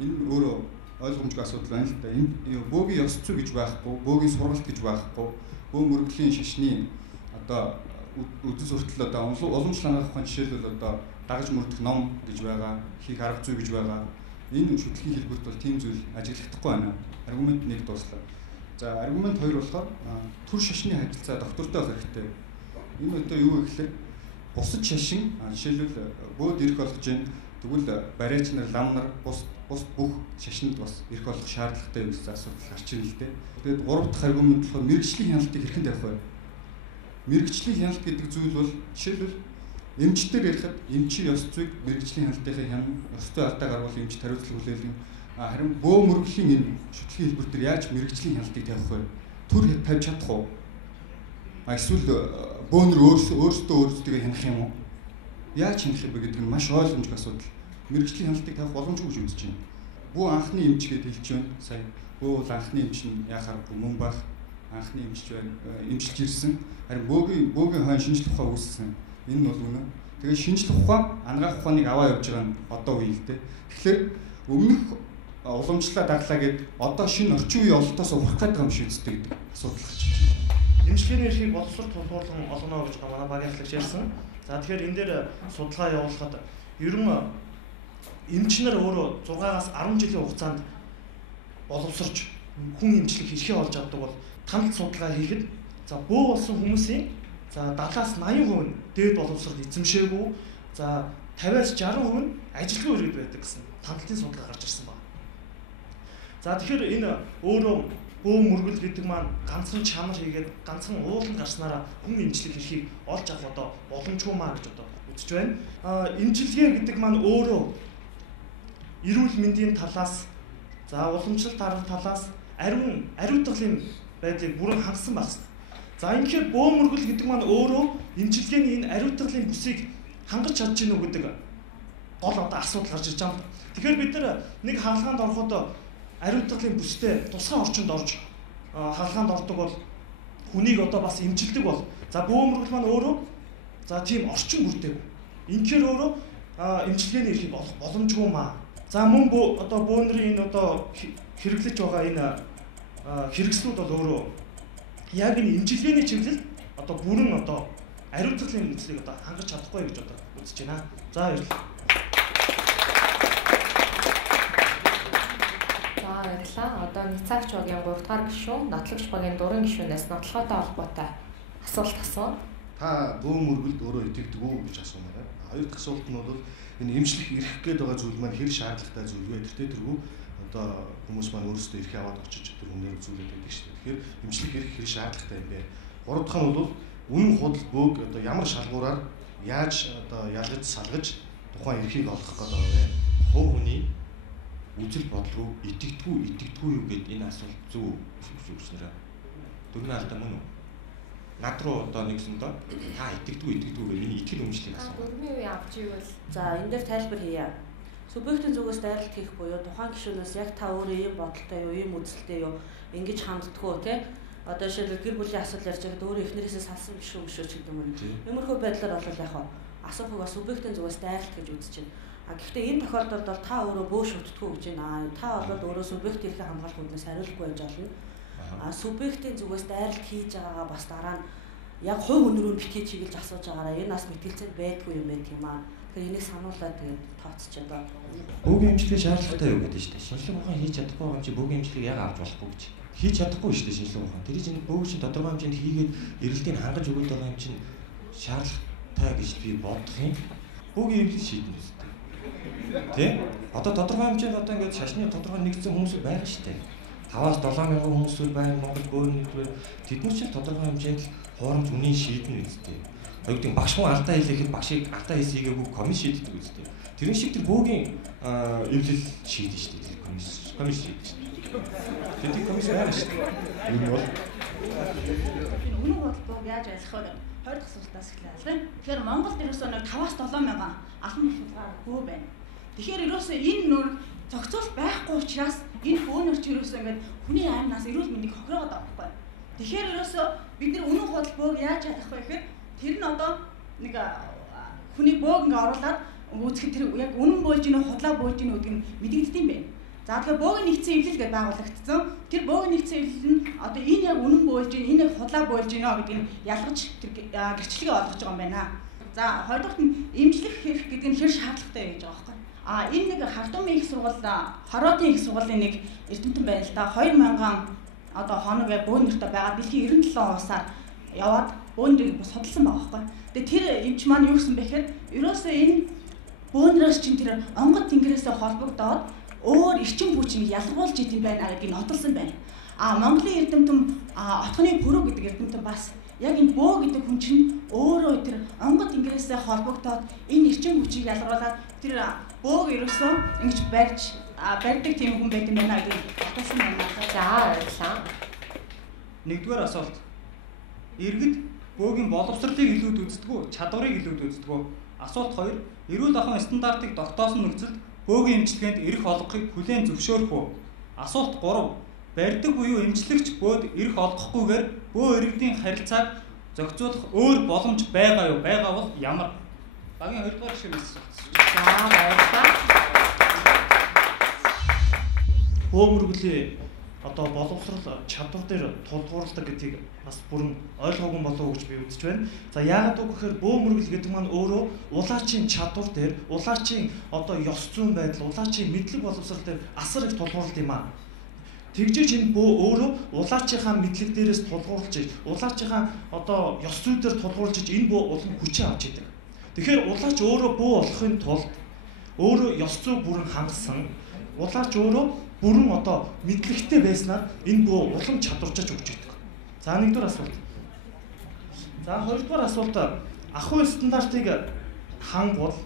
Энэ өөрөө ойлгомжтой асуудал байна л да. Энэ бөөгийн ёс зүй гэж байхгүй, бөөгийн сургалт гэж байхгүй, бөө мөргөлийн шашны одоо үдэс хүртэл одоо уламжлал анагаах ухааны жишээлбэл одоо дагаж мөрдөх ном гэж байгаа, хийх арга зүй гэж байгаа. Энэ шүтлгийн хэлбэрт бол тийм зүйл ажиглахдаггүй байна. Аргумент 1 дуслаа. За аргумент 2 болохоор төр шашны харилцаа доктортой байх хэрэгтэй. Энэ одоо юу гэхээр бусад шашин жишээлбэл бөөд эрх олгож байна. Тэгвэл бариач нар, лам нар бус бүх шашинд бас эрх олох шаардлагатай гэсэн асуудал гарч ирнэ л дээ. Тэгээд 3 дахь аргумент болохоор мэрэгжлийн хяналтыг хэрхэн тавих вэ? Мэрэгжлийн хяналт гэдэг зүйл бол жишээлбэл эмчтэр ярихад эмчийн ёс зүйг мэрэгжлийн хяналтын хян ёстой алдаа гарвал эмч хариуцлага хүлээлгэн. Харин бөө мөргөлийн энэ шүтлгийн хэлбэр дээр яаж мэрэгжлийн хяналтыг тавих вэ? Төр тавьж чадах уу? Эсвэл бөөнөр өөрсдөө хянах юм уу? Яаж хянах юм бэ гэдэг нь маш ойлгомжтой асуудал. Мэрэгжлийн хяналтыг тавих боломжгүй гэж үзэж байна. Бөө анхны эмч гэдэг хэлж байна. Сая бөө бол анхны эмч нь яхаар мөн баг анхны эмчж байна. Эмчилж ирсэн. Харин бөөгийн хойно шинжлэх ухаан үүссэн. Энэ нь бол үнэ. Тэгээд шинжлэх ухаан анагаах ухааныг аваа явж байгаа нь одоо үе л дээ. Тэгэхээр өмнөх уламжлалаа даглаа гэд одоо шинэ орчин үеийн ололтоос урах гэдэг юм шиг үздэг гэдэг асуудал гарч байна. Эмчилгээний эрхийг боловсрол тулгуурлан олгоно гэж манай багийн ахлагч ярьсан. За тэгэхээр энэ дээр судалгаа явуулахад ер нь эмч нар өөрөө 6-аас 10 жилийн хугацаанд боловсрч хүн эмчлэх эрхээ олж авдаг бол тамд судалгаа хийхэд за бөө болсон хүмүүсийн за 70-аас 80% нь дээд боловсрол эзэмшээгүй за 50-аас 60% нь ажилтны иргэд байдаг гэсэн тамдлын судалгаа гарч ирсэн байна. За тэгэхээр энэ өөрөө бөө мөргөл гэдэг маань ганцхан чанар хийгээд ганцхан ууланд гарснараа хүн эмчлэх эрхийг олж авах одоо боломжгүй маа гэж одоо үзэж байна. Эмчилгээ гэдэг маань өөрөө эрүүл мэндийн талаас за уламжлалт арга талаас ариутгалын байдлыг бүрэн хангасан байна. За ингээд бөө мөргөл гэдэг маань өөрөө эмчилгээний энэ ариутгалын бүсийг хангаж чадж гинэ үү гэдэг гол одоо асуудал гарч ирж байгаа. Тэгэхээр бид нэг хаалгаанд ороход ариутгалын бүстэй тусгай орчинд орж хаалгаанд ордог бол хүнийг одоо бас эмчилдэг бол за бөө мөргөл маань өөрөө за тийм орчин бүрдээгүй. Инхээр өөрөө эмчилгээний эрхийг олох боломжгүй маа. За мөн одоо бөөнрийн энэ одоо хэрэглэж байгаа энэ хэрэгслүүд бол өөрөө яг энэ эмчилгээний чиглэлд одоо бүрэн одоо ариутгалын бүслийг одоо хангаж чадахгүй гэж одоо үзэж байна. За баярлалаа. За баярлалаа. Одоо Ницаач багийн 3 дахь гишүүн, нотлогч багийн дуран гишүүнээс нотлохотой холбоотой асуулт асууна. Та бөө мөргөлд өөрөө итгэдэг үү гэж асуумаар байна. Хоёр дахь асуулт нь бол энэ эмчлэх эрх гэдэг байгаа зүйл маань хэр шаардлагатай зүйл вэ? Тэргүй одоо хүмүүс маань өөрсдөө эрх аваад очиж тэр үнээр зүйлээд байдаг шүү дээ. Тэгэхээр эмчлэх эрх хэр шаардлагатай юм бэ? Гурав дахь нь бол үнэн худал бөөг одоо ямар шалгуураар яаж одоо ялгаж салгаж тухайн эрхийг олгох гэдэг вэ? Хувь хүний үзэл бодол руу итгэдэггүй юу гэдэг энэ асуулт зөв үгүйснээр. Дөрвөн алдаа мөн үү? Над руу одоо нэгсэндээ та итгэдэггүй вэ? Миний итгэл үнэмшлийг асуу. Дөрвийн үе авч ивэл за энэ дээр тайлбар хийе. Субъектийн зүгээс дайралт хийх буюу тухайн гишүүнээс яг та өөрөө ийм бодолтой юу, ийм үзэлтэй юу, ингэж ханддаггүй тий. Одоо жишээлбэл гэр бүлийн асуудал ярьж байгаад өөрөө эхнэрээсээ салсан биш үү гэдэг юм уу. Иймэрхүү байдлаар бол яг асуухыг бас субъектийн зүгээс дайралт гэж үзэж байна. Гэхдээ энэ тохиолдолд бол та өөрөө бөө шүтдэггүй гэж байна. Та бол өөрөө субъект эрхээ хамгаалах үүднээс хариулахгүй байж болно. Субъектийн зүгээс дайралт хийж байгаагаа бас дараа нь яг хувь өнөрөө битгий чиглэж асууж байгаараа энэ бас мэтгэлцээд байдгүй юм байх юм аа. Тэгэхээр энийг сануулаад тэгээд тооцчих одоо. Бөөгийн эмчилгээ шаардлагатай юу гэдэг чинь шинжлэх ухаан хийж чадахгүй байгаа юм чи бөөгийн эмчилгээ яг авч болохгүй гэж. Хийж чадахгүй шүү дээ шинжлэх ухаан. Тэр чинь бөөг чинь тодорхой хэмжээнд хийгээд эрэлтийг хангаж өгöd байгаа юм чинь шаардлагатай гэж би бодох юм. Бөөгийн эмчилгээ шийднэ үстэй. Тэ? Одоо тодорхой хэмжээнд одоо ингээд шашны тодорхой нэгдсэн хүмүүс байгаа шүү дээ. 5-7 мянган хүмүүс байна Монгол бөөний төлөө. Тэдний чинь тодорхой хэмжээнд хуурамч үнийн шийднэ үстэй. Хоёрдын багш хүн алдаа хийлэхэд багшийг алдаа хийсэйгээгүй комисс шийддэг үстэй. Тэрэн шиг тэр бөөгийн эвлэл шийдэн шүү дээ. Комисс шийдэн шүү дээ. Тэдний комисс байгаа шүү дээ. Энэ бол үнэн бодлого яаж ойлгох вэ? Хоёр дахь асуултаас эхлэе. Тэгэхээр Монголд ерөөсөө нэг 5-7 мянган албан тушаалгаар бөө байна. Тэгэхээр ерөөсөө энэ нөр зохицуулт байхгүй учраас энэ бөөнөрч ерөөсөө ингээд хүний аймнаас эрүүл мэндийг хохироод байгаа байхгүй. Тэгэхээр ерөөсөө бид нар үнэн бодол бөөг яаж чадах вэ гэхээр тэр нь одоо нэг хүний бөөг ингээ оруулаад үүсгэхэд тэр яг үнэн боолж ийн худлаа боолж ийн гэдэг нь мэдэгддэг юм байна. За тэгэхээр бөөгийн нэгдсэн эвлэл гэж байгуулагдсан. Тэр бөөгийн нэгдсэн эвлэл нь одоо энэ яг үнэн боолж ийн, энэ яг худлаа боолж ийн гэдэг нь ялгаж тэр гэрчлэгээ олгож байгаа юм байна. За хоёр дахь нь эмчлэх хэрэг гэдэг нь хэр шаардлагатай гэж байгаа байхгүй. Энэ нэг Хардумын их сургууль, Хородын их сургуулийн нэг эрдэмтэн байна л да. 2000 одоо хоног бөөнөртөө байгаа дэлхийн 97 улсаар яваад бөөнрийг судалсан байгаа байхгүй. Тэгээ тэр эмч маань юу гэсэн бэ гэхээр ерөөсөө энэ бөөнрөөс чинь тэр онгод тэнгэрээсээ холбогдоод өөр эрчим хүчийг ялгуулж идэм байна гэдгийг нотолсон байна. Монголын эрдэмтэн отхны пүрүү гэдэг эрдэмтэн бас яг энэ бөө гэдэг хүн чинь өөрөө тэр онгод тэнгэрээсээ холбогдоод энэ эрчим хүчийг ялгуулад тэр бөөг ерөөсөө ингэж барьдаг тийм хүн байт юм байна гэдэг нотолсон байна. За баярлалаа. Нэгдүгээр асуулт. Иргэд бөөгийн боловсролыг илүүд үздэг үү, чадварыг илүүд үздэг үү? Асуулт 2. Эрүүл ахуйн стандартыг тогтоосон нөхцөлд бөөгийн эмчилгээнд эрх олгохыг хүлээн зөвшөөрөх үү? Асуулт 3. Барьдаг буюу эмчлэгч бөөд эрх олгохгүйгээр бөө иргэдийн харилцааг зохицуулах өөр боломж байгаа юу? Байгаа бол ямар? Багийн 2 дугаар гишүүнээс. За баярлалаа. Бөө мөргөлийн одоо боловсрол чадвар дээр тулгуурладаг гэдгийг бас бүрэн ойлгоогүй болов уу гэж би үзэж байна. За яагаад үг гэхээр бөө мөргөл гэдэг маань өөрөө улаачийн чадвар дээр, улаачийн одоо ёс зүйн байдал, улаачийн мэдлэг боловсрол дээр асар их тулгуурлалт юм аа. Тэгжээч энэ бөө өөрөө улаачийнхаа мэдлэг дээрээс тулгуурлаж, улаачийнхаа одоо ёс зүй дээр тулгуурлаж энэ бөө улам хүчээ авч идэг. Тэгэхээр улаач өөрөө бөө болохын тулд өөрөө ёс зүй бүрэн хангасан, улаач өөрөө бүрэн одоо мэдлэгтэй байснаар энэ бөө улам чадварчж өгч идэг. За нэгдүгээр асуулт. За хоёрдугаар асуулт ахуй стандартыг хангуул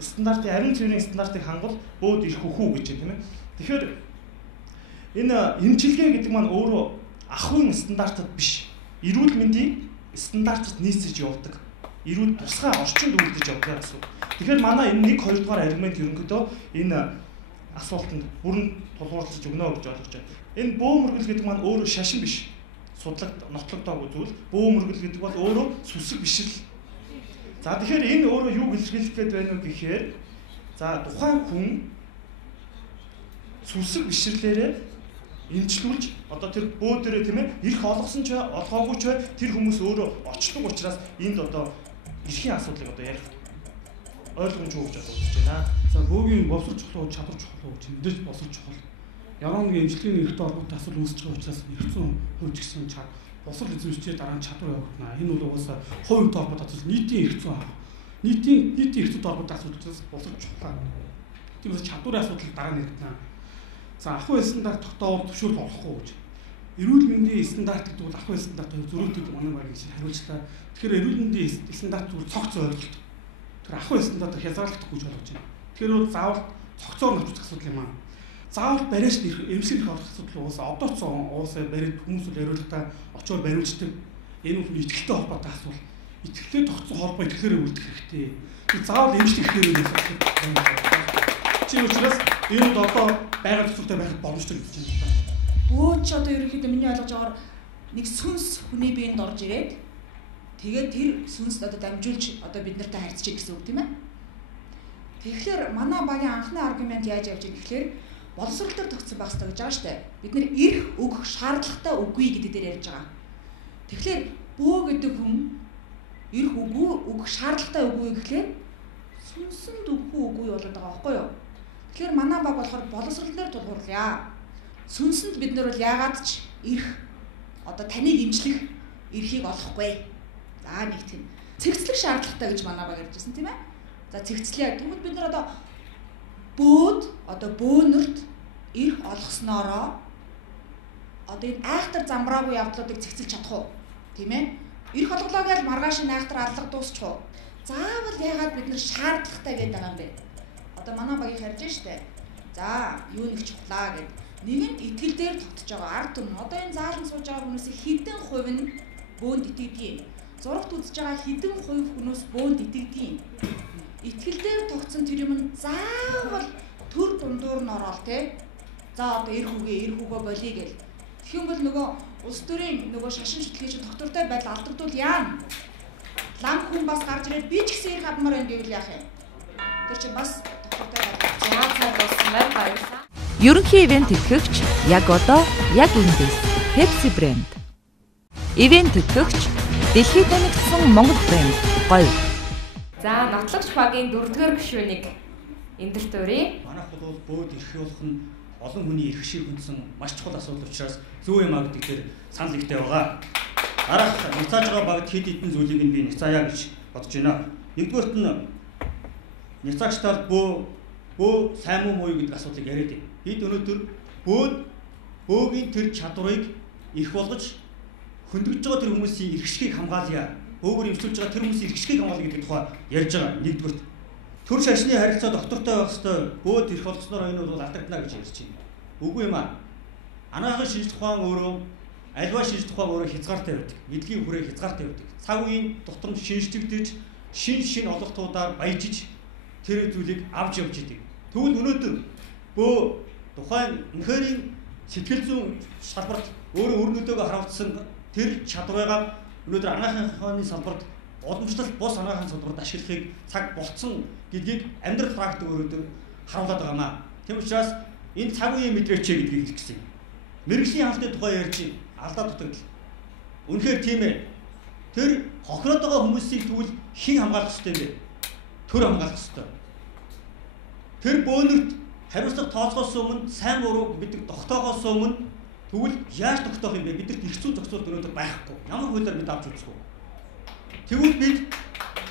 стандартын ариун цэврийн стандартыг хангуул бөөд ирэх үхүү гэж байна тийм ээ. Тэгэхээр энэ эмчилгээ гэдэг маань өөрөө ахуйн стандартад биш. Эрүүл мэндийн стандартад нийцэж явдаг. Эрүүл тусгай орчинд үлдэж явдаг асуулт. Тэгэхээр манай энэ 1-2 дугаар аргумент ерөнхийдөө энэ асуултанд бүрэн тулгуурлаж өгнө гэж ойлгож байна. Энэ бөө мөргөл гэдэг маань өөрөө шашин биш. Судлагт нотлогдоогүй зүйл. Бөө мөргөл гэдэг бол өөрөө сүсэг бишрэл. За тэгэхээр энэ өөрөө юу илэрхийлэх гээд байна вэ гэхээр за тухайн хүн сүсэг бишрлээрээ эмчлүүлж одоо тэр бөө дээрээ тийм ээ эрх олгосон ч олгоогүй ч тэр хүмүүс өөрөө очдог учраас энд одоо эрхийн асуудлыг одоо ярих ойлгомж өгч үзэж байна. За бөөгийн боловсрол чухал, чадвар чухал гэж мэдээж боловсрол чухал. Ямар нэгэн эмчилгээний эрхтэй холбоотой асуудал үүсэж байгаа учраас нэгдсэн хувьч гэсэн боловсрол эзэмшчээ дараа нь чадвар явагдана. Энэ бол угаасаа хувийн холбоотой асуудал нийтийн эрх зүйн аа. Нийтийн эрх зүйн холбоотой асуудал учраас боловсрол чухал. Тиймээс чадварын асуудал дараа нь яригдана. За ахуй стандарт тогтоовол зөвшөөрөл олохгүй гэж. Эрүүл мэндийн стандарт гэдэг бол ахуй стандарт зөрүүтэй манай багийн хариуцлаа. Тэгэхээр эрүүл мэндийн стандарт зүгээр цогц ойлголт. Тэр ахуй стандарт хязгаарлагдахгүй гэж ойлгож байна. Тэгэхээр бол заавал цогцоор навччих асуудал юм аа. Заавал бариаш эмчилгээ олох асуудал уусаа одоо ч уусаа бариад хүмүүс л яриулахтаа очоор бариулждаг. Энэ бол итгэлтэй холбоотой асуудал. итгэлээ тогтсон холбоо итгэлээрээ үлдэх хэрэгтэй. Заавал эмчлэх хэрэгтэй байх. Тийм учраас энэ одоо байгаль төсөлтэй байхад боломжтой гэж байна. Бөөч одоо ерөнхийдөө миний ойлгож байгаагаар нэг сүнс хүний биед орж ирээд тэгээд тэр сүнс одоо дамжуулж одоо бид нартай харьцаж гэсэн үг тийм ээ. Тэгэхээр манай багийн анхны аргумент яаж явж байгаа гэхээр боловсрол төр тогтсон байх хэрэгтэй гэж байгаа шүү дээ. Бид нэр эрх өгөх шаардлагатай үгүй гэдэг дээр ярьж байгаа. Тэгэхээр бөө гэдэг хүн эрх өгөх шаардлагатай үгүй гэхлээр сүнсэнд өгөхгүй үгүй болоод байгаа байхгүй юу? Тэгэхээр манай баг болохоор боловсрол дээр тулгуурлая. Сүнсэнд бид нар бол яагаад ч эрх одоо таныг имжлэх эрхийг олохгүй. За нэгт нь цэгцлэх шаардлагатай гэж манай баг ярьж байсан тийм ээ. За цэгцлээ. Тэгвэл бид нар одоо бөөнөрт эрх олгосноороо одоо энэ айхтар замбраагүй явдлуудыг цэгцэлж чадах уу? Тийм ээ. Эрх олголоо гэж маргааш нь айхтар аллах дуусчих уу? Заавал яагаад бид нар шаардлагатай гэдэг байгаа юм бэ? Одоо манай багийг харж штэ. За, юу нэг чухлаа гэд. Нэг нь итгэл дээр тогтож байгаа ард түмэн. Одоо энэ заалан сууж байгаа хүмүүс хэдэн хувь нь бөөнд итгэдэг юм? Зурагт үзэж байгаа хэдэн хувь хүмүүс бөөнд итгэдэг юм? Итгэл дээр тогтсон тэр юм нь заавал төр дундуур нь ороод те. За одоо эрх үгээ болъё гэл. Тэгэх юм бол нөгөө улс төрийн нөгөө шашин шүтлгийн доктортой байдал алдагдвал яана? Лам хүн бас гарч ирээд би ч гэсэн эрх авмаар байна гэвэл яах юм? Тэр чинь бас доктортой байдал. За цаад болсон баярлалаа. Ерөнхий ивент тэтгэгч яг одоо яг эндээс Pepsi брэнд. Ивент тэтгэгч дэлхийд танигдсан Монгол брэнд гоё. За нотлогч багийн 4-р гишүүнийг эндэрт урья. Манайх бол бөөд эрхлүүлэх нь олон хүний эрх шиг хүндсэн маш чухал асуудал учраас зөв юм а гэдэг дээр санал ихтэй байгаа. Дараах няцааж байгаа багт хэд хэдэн зүйлийг би няцаая гэж бодож байна. Нэгдүгээрт нь няцаагчдаар бөө сайн муу муу гэдэг асуудлыг яриад байна. Бид өнөөдөр бөөгийн тэр чадварыг эрх болгож хөндөгж байгаа тэр хүмүүсийн эрх шгийг хамгаалъя. Бөөгөр эмчилж байгаа тэр хүмүүсийн эрх шгийг хамгаалъя гэдэг тухай ярьж байгаа. Нэгдүгээрт төр шашны харилцаа доктортой байх ёстой. Бөөд эрх болгосноор энэ бол алдагдана гэж ярьж байна. Үгүй юм аа. Анагаахын шинжлэх ухаан өөрөө альва шинжлэх ухаан өөрөө хязгаартай байдаг. Эдлийн хүрээ хязгаартай байдаг. Цаг үеийн дотор шинжлэгдэж шин олголтуудаар баяжиж тэр зүйлийг авч явж идэг. Тэгвэл өнөөдөр бөө тухайн үнэхээр сэтгэл зүйн салбарт өөрөө өр нөлөөгөө харуулсан тэр чадварыг өнөөдөр анагаахын ухааны салбарт уламжлалт бус анагаахын салбарт ашиглахыг цаг болцсон гэдгийг амьдрал практик өөрөөр харуулдаг байгаа. Тийм учраас энэ цаг үеийн мэдрээч гэдгийг хэлэх гэсэн. Мэргэжлийн хаалтын тухай ярьж алдаа дутагдал. Үнэхээр тийм ээ. Тэр хохироод байгаа хүмүүсийг тэгвэл хэн хамгаалах ёстой юм бэ? Төр хамгаалах ёстой. Тэр бөөнөрт хариуцлага тооцоолсоос өмнө сайн буруу гэдэг тогтоохоос өмнө тэгвэл яаж тогтоох юм бэ? Бидэрт эрх зүйн зохицуулт өнөөдөр байхгүй. Ямар хуулиар бид авч үзэх вэ? Тэгвэл бид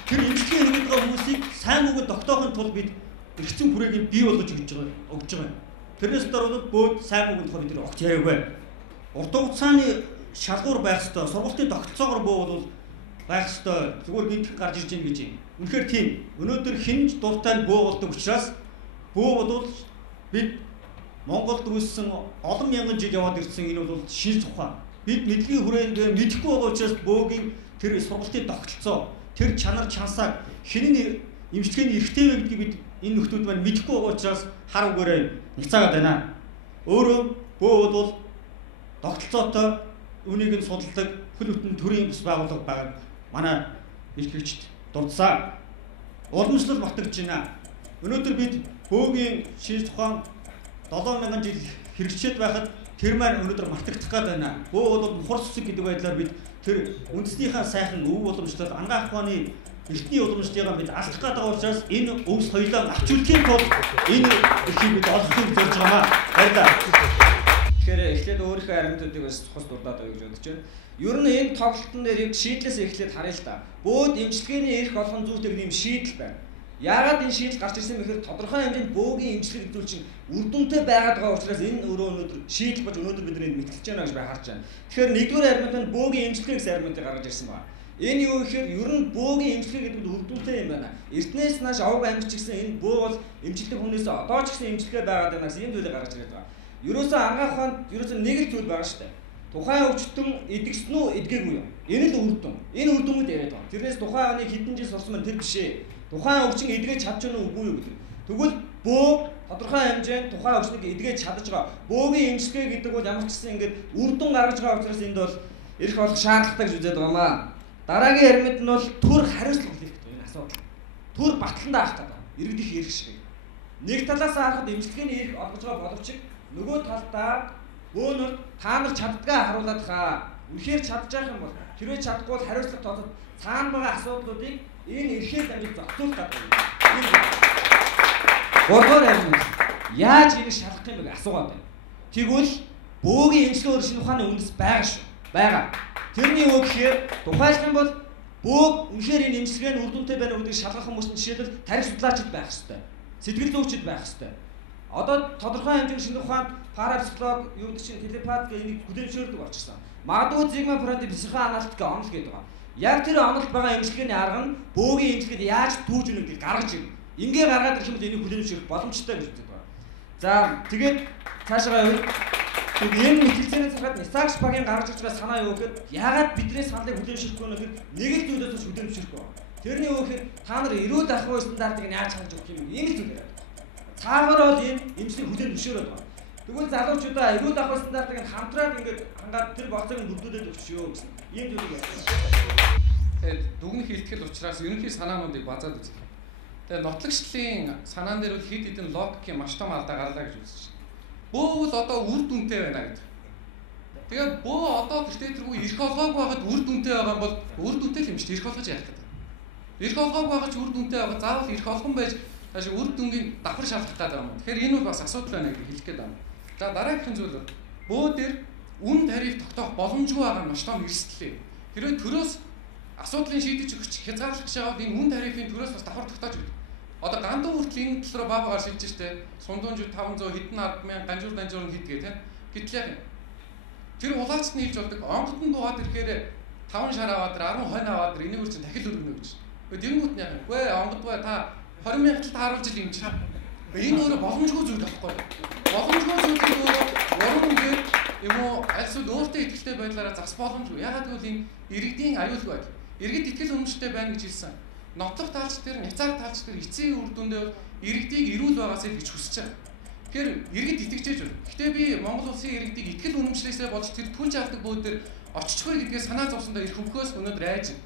тэр эмчилгээ хийгээд байгаа хүмүүсийг сайн мууг тогтоохын тулд бид эрх зүйн хүрээгийг бий болгож өгж байгаа. Тэрнээс дараа бөөд сайн мууг тухай бид огт яриаггүй. Урт хугацааны шалгуур байх ёстой. Сургалтын тогтолцоогоор бөө бол байх ёстой. Зүгээр гинт гарч ирж байна гэж юм. Үнэхээр тийм. Өнөөдөр хинж дуртай бөө болдог учраас бөө бол бид Монголд үүссэн олон мянган жил яваад ирсэн энэ бол шинжлэх ухаан. Бид мэдлэгийн хүрээнд мэдэхгүй байгаа учраас бөөгийн тэр сургалтын тогтолцоо, тэр чанар чансааг хинэн эмчилгээний эрхтэй вэ гэдгийг бид энэ нөхдүүд маань мэдэхгүй байгаа учраас хар үгээрээ няцаагаад байна. Өөрөө бөө бол тогтолцоотой үнийг нь судалдаг хөл бүтэн төрийн бус байгууллага байгааг манай эрхлэгчд дурдсан. Уламжлал батгаж байна. Өнөөдөр бид бөөгийн шинжлэх ухаан 7000 жил хэрэгжиж байхад тэр маань өнөөдөр мартагдах гээд байна. Бөө бол мухар сүсэг гэдэг байдлаар бид тэр үндэснийхээ сайхан өв уламжлал ангаах ухааны эртний уламжлалыг бид алдах гээд байгаа учраас энэ өвс хоёлоо авч үлдэхийн тулд энэ эрхийг бид олохыг зорж байгаа. Баярлалаа. Тэгэхээр эхлээд өөрийнхөө аргументуудыг бас цухас дурдаад байгаа гэж бодож байна. Ер нь энэ тоглолтын дээр яг шийдлээс эхлээд харъя л да. Бөөд эмчилгээний эрх олгон зүйтэй гэдэг юм шийдэл байна. Яагаад энэ шийдэл гарч ирсэн бэхээр тодорхой хэмжээнд бөөгийн эмчилгээ гэдэг чинь үр дүнтэй байгаад байгаа учраас энэ өөрөө өнөөдөр шийдэл бож өнөөдөр бид нэнд мэтгэлж байна гэж би харж байна. Тэгэхээр нэгдүгээр аргумент нь бөөгийн эмчилгээ гэсэн аргументыг гаргаж ирсэн байна. Энэ юу гэхээр ер нь бөөгийн эмчилгээ гэдэг нь үр дүнтэй юм байна. Эртнээс нааш аваг амьд ч гэсэн энэ бөө бол эмчилдэг хүнээс одоо ч гэсэн эмчилгээ байгаад байна гэсэн юм зүйлийг гаргаж ирээд байна. Ерөөсөө ангаах ухаанд ерөөсөө нэг л зүйл байгаа шүү дээ. Тухайн өвчтөн идэгсэн үү, идгээгүй юу? Энэ л үр дүн. Энэ үр дүнүүд яриад байгаа. Тэрнээс тухайн оны хэдэн жил сурсан маань тэр биш ээ. Тухайн өвчин эдгэж чадж байна уу үгүй юу гэдэг. Тэгвэл бөө тодорхой хэмжээнд тухайн өвчнийг эдгэж чадж байгаа. Бөөгийн эмчилгээ гэдэг бол ямар ч гэсэн ингээд үр дүн гаргаж байгаа учраас энд бол эрх олох шаардлагатай гэж үзээд байгаамаа. Дараагийн ярмид нь бол төр хариуцлага хийх гэдэг энэ асуудал. Төр батлан даах гэдэг. Иргэдийнх эрх шиг. Нэг талаас харахад эмчилгээний эрх олгож байгаа боловч нөгөө талдаа бөөнөр та нар чаддгаа харуулад хаа. Үнэхээр чадж байгаа юм бол хэрвээ чадахгүй бол хариуцлага тооцоод цаана байгаа асуудлуудыг энэ эрхээр дамжуулж зохицуулах гэдэг. Гурван юм. Яаж энийг шалгах юм бэ асуугаад байна. Тэгвэл бөөгийн эмчилгээ шинэ ухааны үндэс байгаа шүү. Байгаа. Тэрний үг гэхээр тухайлах юм бол бөөг үнэхээр энэ эмчилгээ нь үр дүнтэй байна уу гэдгийг шалгах хүмүүс нь жишээлбэл тарих судлаачид байх хэрэгтэй. Сэтгэл зүйчид байх хэрэгтэй. Одоо тодорхой хэмжээний шинэ ухаанд парапсихолог, юу гэдэг чинь телепат гэх энийг хүлээмжшөөрдөг болчихсон. Магадгүй Зигмунд Фрейдийн психоаналитик онол гэдэг байгаа. Яг тэр онолд байгаа эмчилгээний арга нь бөөгийн эмчилгээд яаж түүж өгнө гэдгийг гаргаж ирнэ. Ингээ гаргаад ирэх юм бол энийг хүлээмжшөөрөх боломжтой гэж үздэг байна. За тэгээд цаашаа явъя. Тэгээд энэ мэтгэлцээний цагаад Нисагш багийн гаргаж ирж байгаа санаа юу гэхэд яагаад бидний саналыг хүлээмжшөөрөхгүй нэ гэхэд нэг л зүйлээс хүлээмжшөөрөхгүй. Тэрний үг гэхээр та нар эрүүл ахуй стандартыг яаж хангаж өгөх юм ийм л зүйл яриад. Цаагаар бол энэ эмчлийн хүлээмжшөөрөд байна. Тэгвэл залуучуудаа эрүүл ахуй стандартыг хамтраад ингээд хангаад тэр болцоог нь бүрдүүлээд өгчөө гэсэн ийм зүйлийг ярьсан. Тэгээд дүгнэх хэлтгэл учраас ерөнхий санаануудыг базаад үзье. Тэгээд нотлогчлын санаан дээр бол хэд хэдэн логикийн маш том алдаа гарлаа гэж үзэж байна. Бөө бол одоо үр дүнтэй байна гэдэг. Тэгээд бөө одоо гэртээ тэргүй эрх олгоогүй байгаад үр дүнтэй байгаа юм бол үр дүнтэй л юм шүү дээ. Эрх олгож яах гэдэг. Эрх олгоогүй байгаа ч үр дүнтэй байгаа заавал эрх олгон байж тааш үр дүнгийн давхар шалгах гэдэг юм. Тэгэхээр энэ бол бас асуудал байна гэж хэлэх гээд байна. За дараагийн зүйл бол бөө дээр үн тариф тогтоох боломжгүй байгаа нь маш том эрсдэл. Хэрвээ төрөөс асуудлын шийдэж өгч хязгаарлах шахаад энэ үн тарифын төрөөс бас давхар тогтоож өгдөг. Одоо гандан хүртэл энэ тал руу баагаар шилжиж штэ. Сундуунжууд 500 хэдэн 10,000 ганжуур данжуур хийдгээ тийм. Гэтэл яг тэр улаацны хэлж болдог онгод нь буугаад ирэхээр 5 шар аваад 10 хонь аваад энийг үр чинь дахил өргөнө гэж. Тэгэнгүүт нь яг үгүй онгод бай та 20,000 тал харуулж ил юм чи. Энэ өөрөө боломжгүй зүйл байхгүй. Боломжгүй зүйл нь өөрөө уран үгээр юм уу альсвал өөртөө ихтэй байдлаараа зас боломжгүй. Ягаад гэвэл энэ иргэдийн аюулгүй байдал. Иргэд итгэл үнэмштэй байна гэж хэлсэн. Нотлох талч дээр, няцаар талч дээр эцсийн үр дүндээ иргэдийг эрүүл байгаасаа гэж хүсэж байгаа. Тэгэхээр иргэд итгэжээж байна. Гэхдээ би Монгол улсын иргэдийг итгэл үнэмшлээсээ болж тэр түнж авдаг бүүд дээр оччихгүй гэдгээ санаа зовсондоо эрх хөвгөөс өнөөдөр айж байна.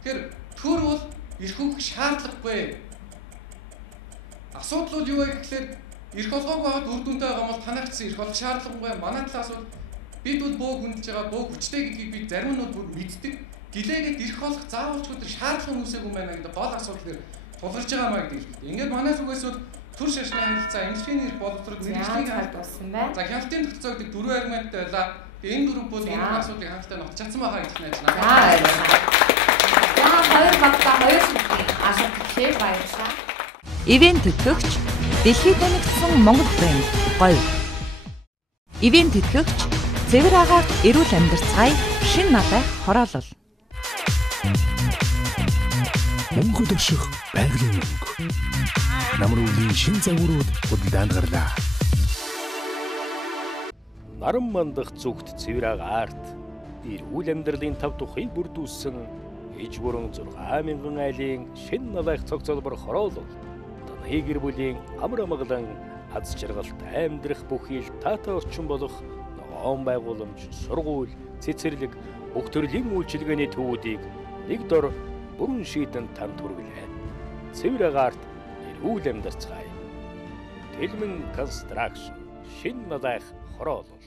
Тэгэхээр төр бол эрх хөвгөх шаардлагагүй. Асуудал бол юу вэ гэхээр эрх олгоогүй байгаад үр дүнтэй байгаа бол танаас эрх олох шаардлагагүй. Манай талаас бол бид бол бөө хүндж байгаа, бөө хүчтэй гэдгийг бид зарим нь бол мэддэг. Гэлээгээд эрх олох заавалч өдөр шаардлага үүсээгүй байна гэдэг гол асуудал дээр тулгарч байгаа маа гэдэг. Ингээд манай зүгээс бол төр шашны харилцаа, эмчилгээний эрх боловсрол мэргэжлийн хальт болсон байна. За хяналтын тогтцоо гэдэг 4 аргументтай байлаа. Энэ дөрөв бол энэ асуудлыг хангалттай нот чадсан байгаа гэж найж байна. За хоёр багтаа хоёр асуулт хийх баярлалаа. Ивент төтгөгч дэлхийд танигдсан Монгол брэнд гоё. Ивент төтгөгч Цэвэр агаарт эрүүл амьдарцгаая шин надад хороолол. Монгол өшөх байгалийн мөнгө. Намруулийн шин загварууд худалдаанд гарлаа. Наран мандах зүгт Цэвэр агаарт эрүүл амьдралын 5 тухыг бүрдүүлсэн иж бүрэн 6,000 айлын шин надад цогцолбор хороолол. Таны гэр бүлийн амар амгалан аз жаргалт амьдрах бүхий л таатай орчин болох ногоон байгууламж, сургууль, цэцэрлэг, бүх төрлийн үйлчилгээний төвүүдийг нэг дор бүрэн шийдэн танд хүргэлээ. Цэвэр агаарт эрүүл амьдарцгаая. Тэлмэн констракшн шин надад хороолол.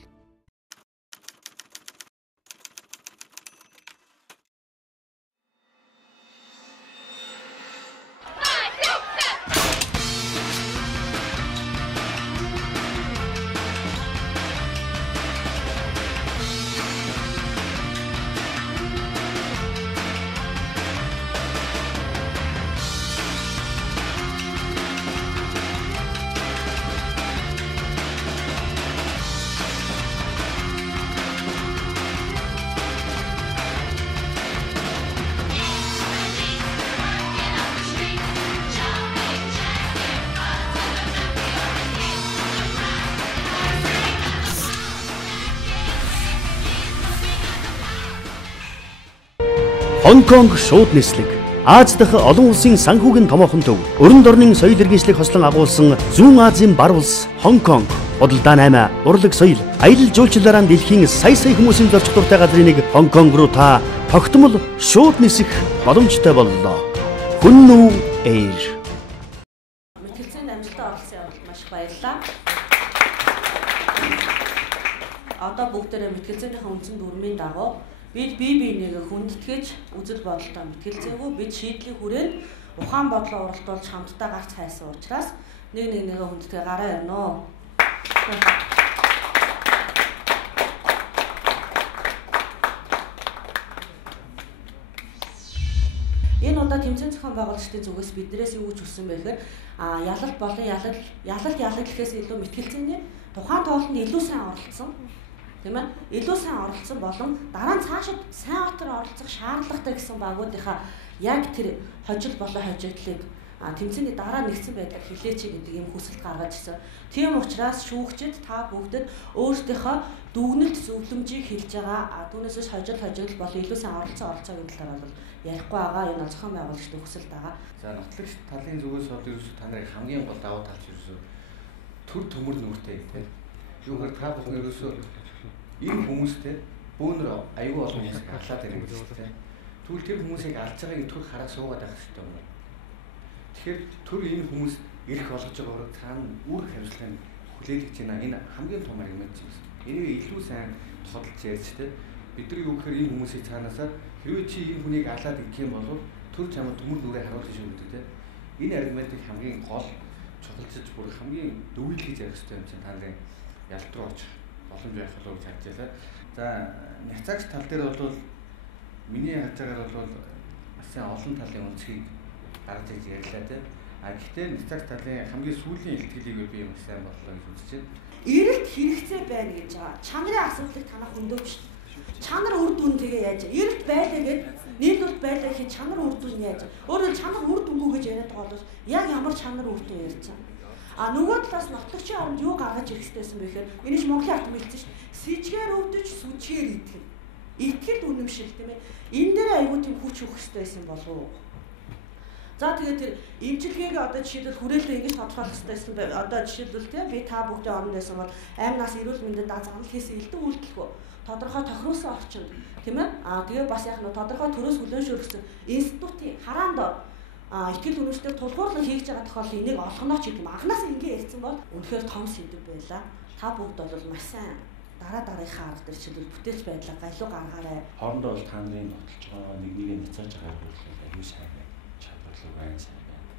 Хонконг шууд нислэг. Аз дахь олон улсын санхүүгийн томоохон төв. Өрөнд орны соёл иргэншлийг хослон агуулсан Зүүн Азийн бар улс Хонконг. Бодлоо 8 урлаг соёл, аялал жуулчлалаараа дэлхийн сая хүмүүсийн зорчих дуртай газрын нэг Хонконг руу та тогтмол шууд нисэх боломжтой боллоо. Хүннүү Air. Мэтгэлцээнд амжилттай оролцсон явдалд маш их баярлалаа. Одоо бүгдээрээ мэтгэлцээнийхээ үндсэн дүрмийн дагуу бид бие биенийгээ хүндэтгэж үзэл бодолтой мэтгэлцээгүү бид шийдлийн хүрээнд ухаан бодлоо уралдуулж хамтдаа гарч хайсан учраас нэгээ хүндэтгээ гараа ирнэ үү. Энэ удаа тэмцээн зохион байгуулагчдын зүгээс биднээс юу гэж хүссэн бэ гэхээр ялалт болон ялалт гэхээс илүү мэтгэлцээний тухайн тоглолтод илүү сайн оролцсон. Тийм ээ? Илүү сайн оролцсон болон дараа нь цаашид сайн отор оролцох шаардлагатай гэсэн багуудынхаа яг тэр хожил болон хожигдлыг тэмцээний дараа нэгдсэн байдлаар хилээч гэдэг юм хүсэлт гаргаж ирсэн. Тийм учраас шүүгчид та бүгдэд өөрсдийнхөө дүгнэлт зөвлөмжийг хэлж байгаа. Түүнээс хожигдол болон илүү сайн оролцоогийн талаар бол ярихгүй байгаа. Энэ зохион байгуулагчдын хүсэлт байгаа. За нотлагч талын зүгээс бол ерөөсөө та нарын хамгийн гол давуу талч ерөөсөө төр төмөр нүртэй тийм. Юу гэхээр та бүхэн ерөөсөө энэ хүмүүстэй бөөнөр аюул олон хүмүүсийг харлаад ирэх гэж тийм. Тэгвэл тэр хүмүүсийг алж байгааг төр хараа суугаад байх хэрэгтэй юм. Тэгэхээр төр энэ хүмүүс ирэх болгож байгаагаар цаана үр хариуцлагын хүлээлгэж байна. Энэ хамгийн том аргумент юм. Энийг илүү сайн тодорхойлж ярьж тийм. Бид нар юу гэхээр энэ хүмүүсийг цаанаасаа хэрвээ чи энэ хүнийг алаад идэх юм бол төр чамд төмөр нүрээ харуулж шүү гэдэг тийм. Энэ аргументыг хамгийн гол чухалчилж бүр хамгийн дөвөлгөж ярих хэрэгтэй юм чинь та нарын ялт руу очих боломж байх болов гэж харж байлаа. За няцаагч тал дээр бол миний харж байгаагаар бол бас олон талын өнцгийг гаргаж ирж ярьлаа тийм. Гэхдээ няцаагч талын хамгийн сүүлийн илтгэлийг би юм сайн боллоо гэж үзэж байна. Эрэлт хэрэгцээ байна гэж байгаа. Чанарын асуудлыг танах өндөөч. Чанар үр дүн тэгээ яаж. Эрэлт байлаа гэд нийлүүлэлт байлаа гэхэд чанар үр дүн яаж. Өөрөөр чанар үр дүнгүй гэж яриад байгаа бол яг ямар чанар үр дүн ярьж байгаа. Нөгөө талаас нотлагчийн оронд юу гаргаж ирэх хэрэгтэйсэн бэ гэхээр энэш Монголын ард хэлсэн ш. Сэжгээр өвдөж сүжгээр итгэв. Итгэл үнэмшил тийм ээ. Энэ дээр аюу тийм хүч өгөх хэрэгтэйсэн болов уу? За тэгээд тэр имчилгээг одоо жишээлбэл хүрээлэн ингэж тодорхойлох хэрэгтэйсэн бай. Одоо жишээлбэл тийм би та бүгдийн оронд байсан бол аймнаас эрүүл мэндэд занал хийсэн элдэн үйлдэлгүй. Тодорхой тохируулсан орчинд тийм ээ. Тэгээ бас яг нь тодорхой төрөөс хүлээншөөрсөн институтын хараанд итгэл үнэмшлээр тулгуурлан хийж байгаа тохиолдол энийг олгоно ч гэдэг юм. Анханаас ингэ ярьсан бол үнэхээр том сэдв байлаа. Та бүгд бол маш сайн дараагийнхаа арга дээр чиглэл бүтээч байдлаа галуу гаргаарай. Хоорондоо бол та нарын нотолж байгаа нэг нцааж байгаа үйлдэл аюу сайн байна. Чадварлаг байна сайн байна.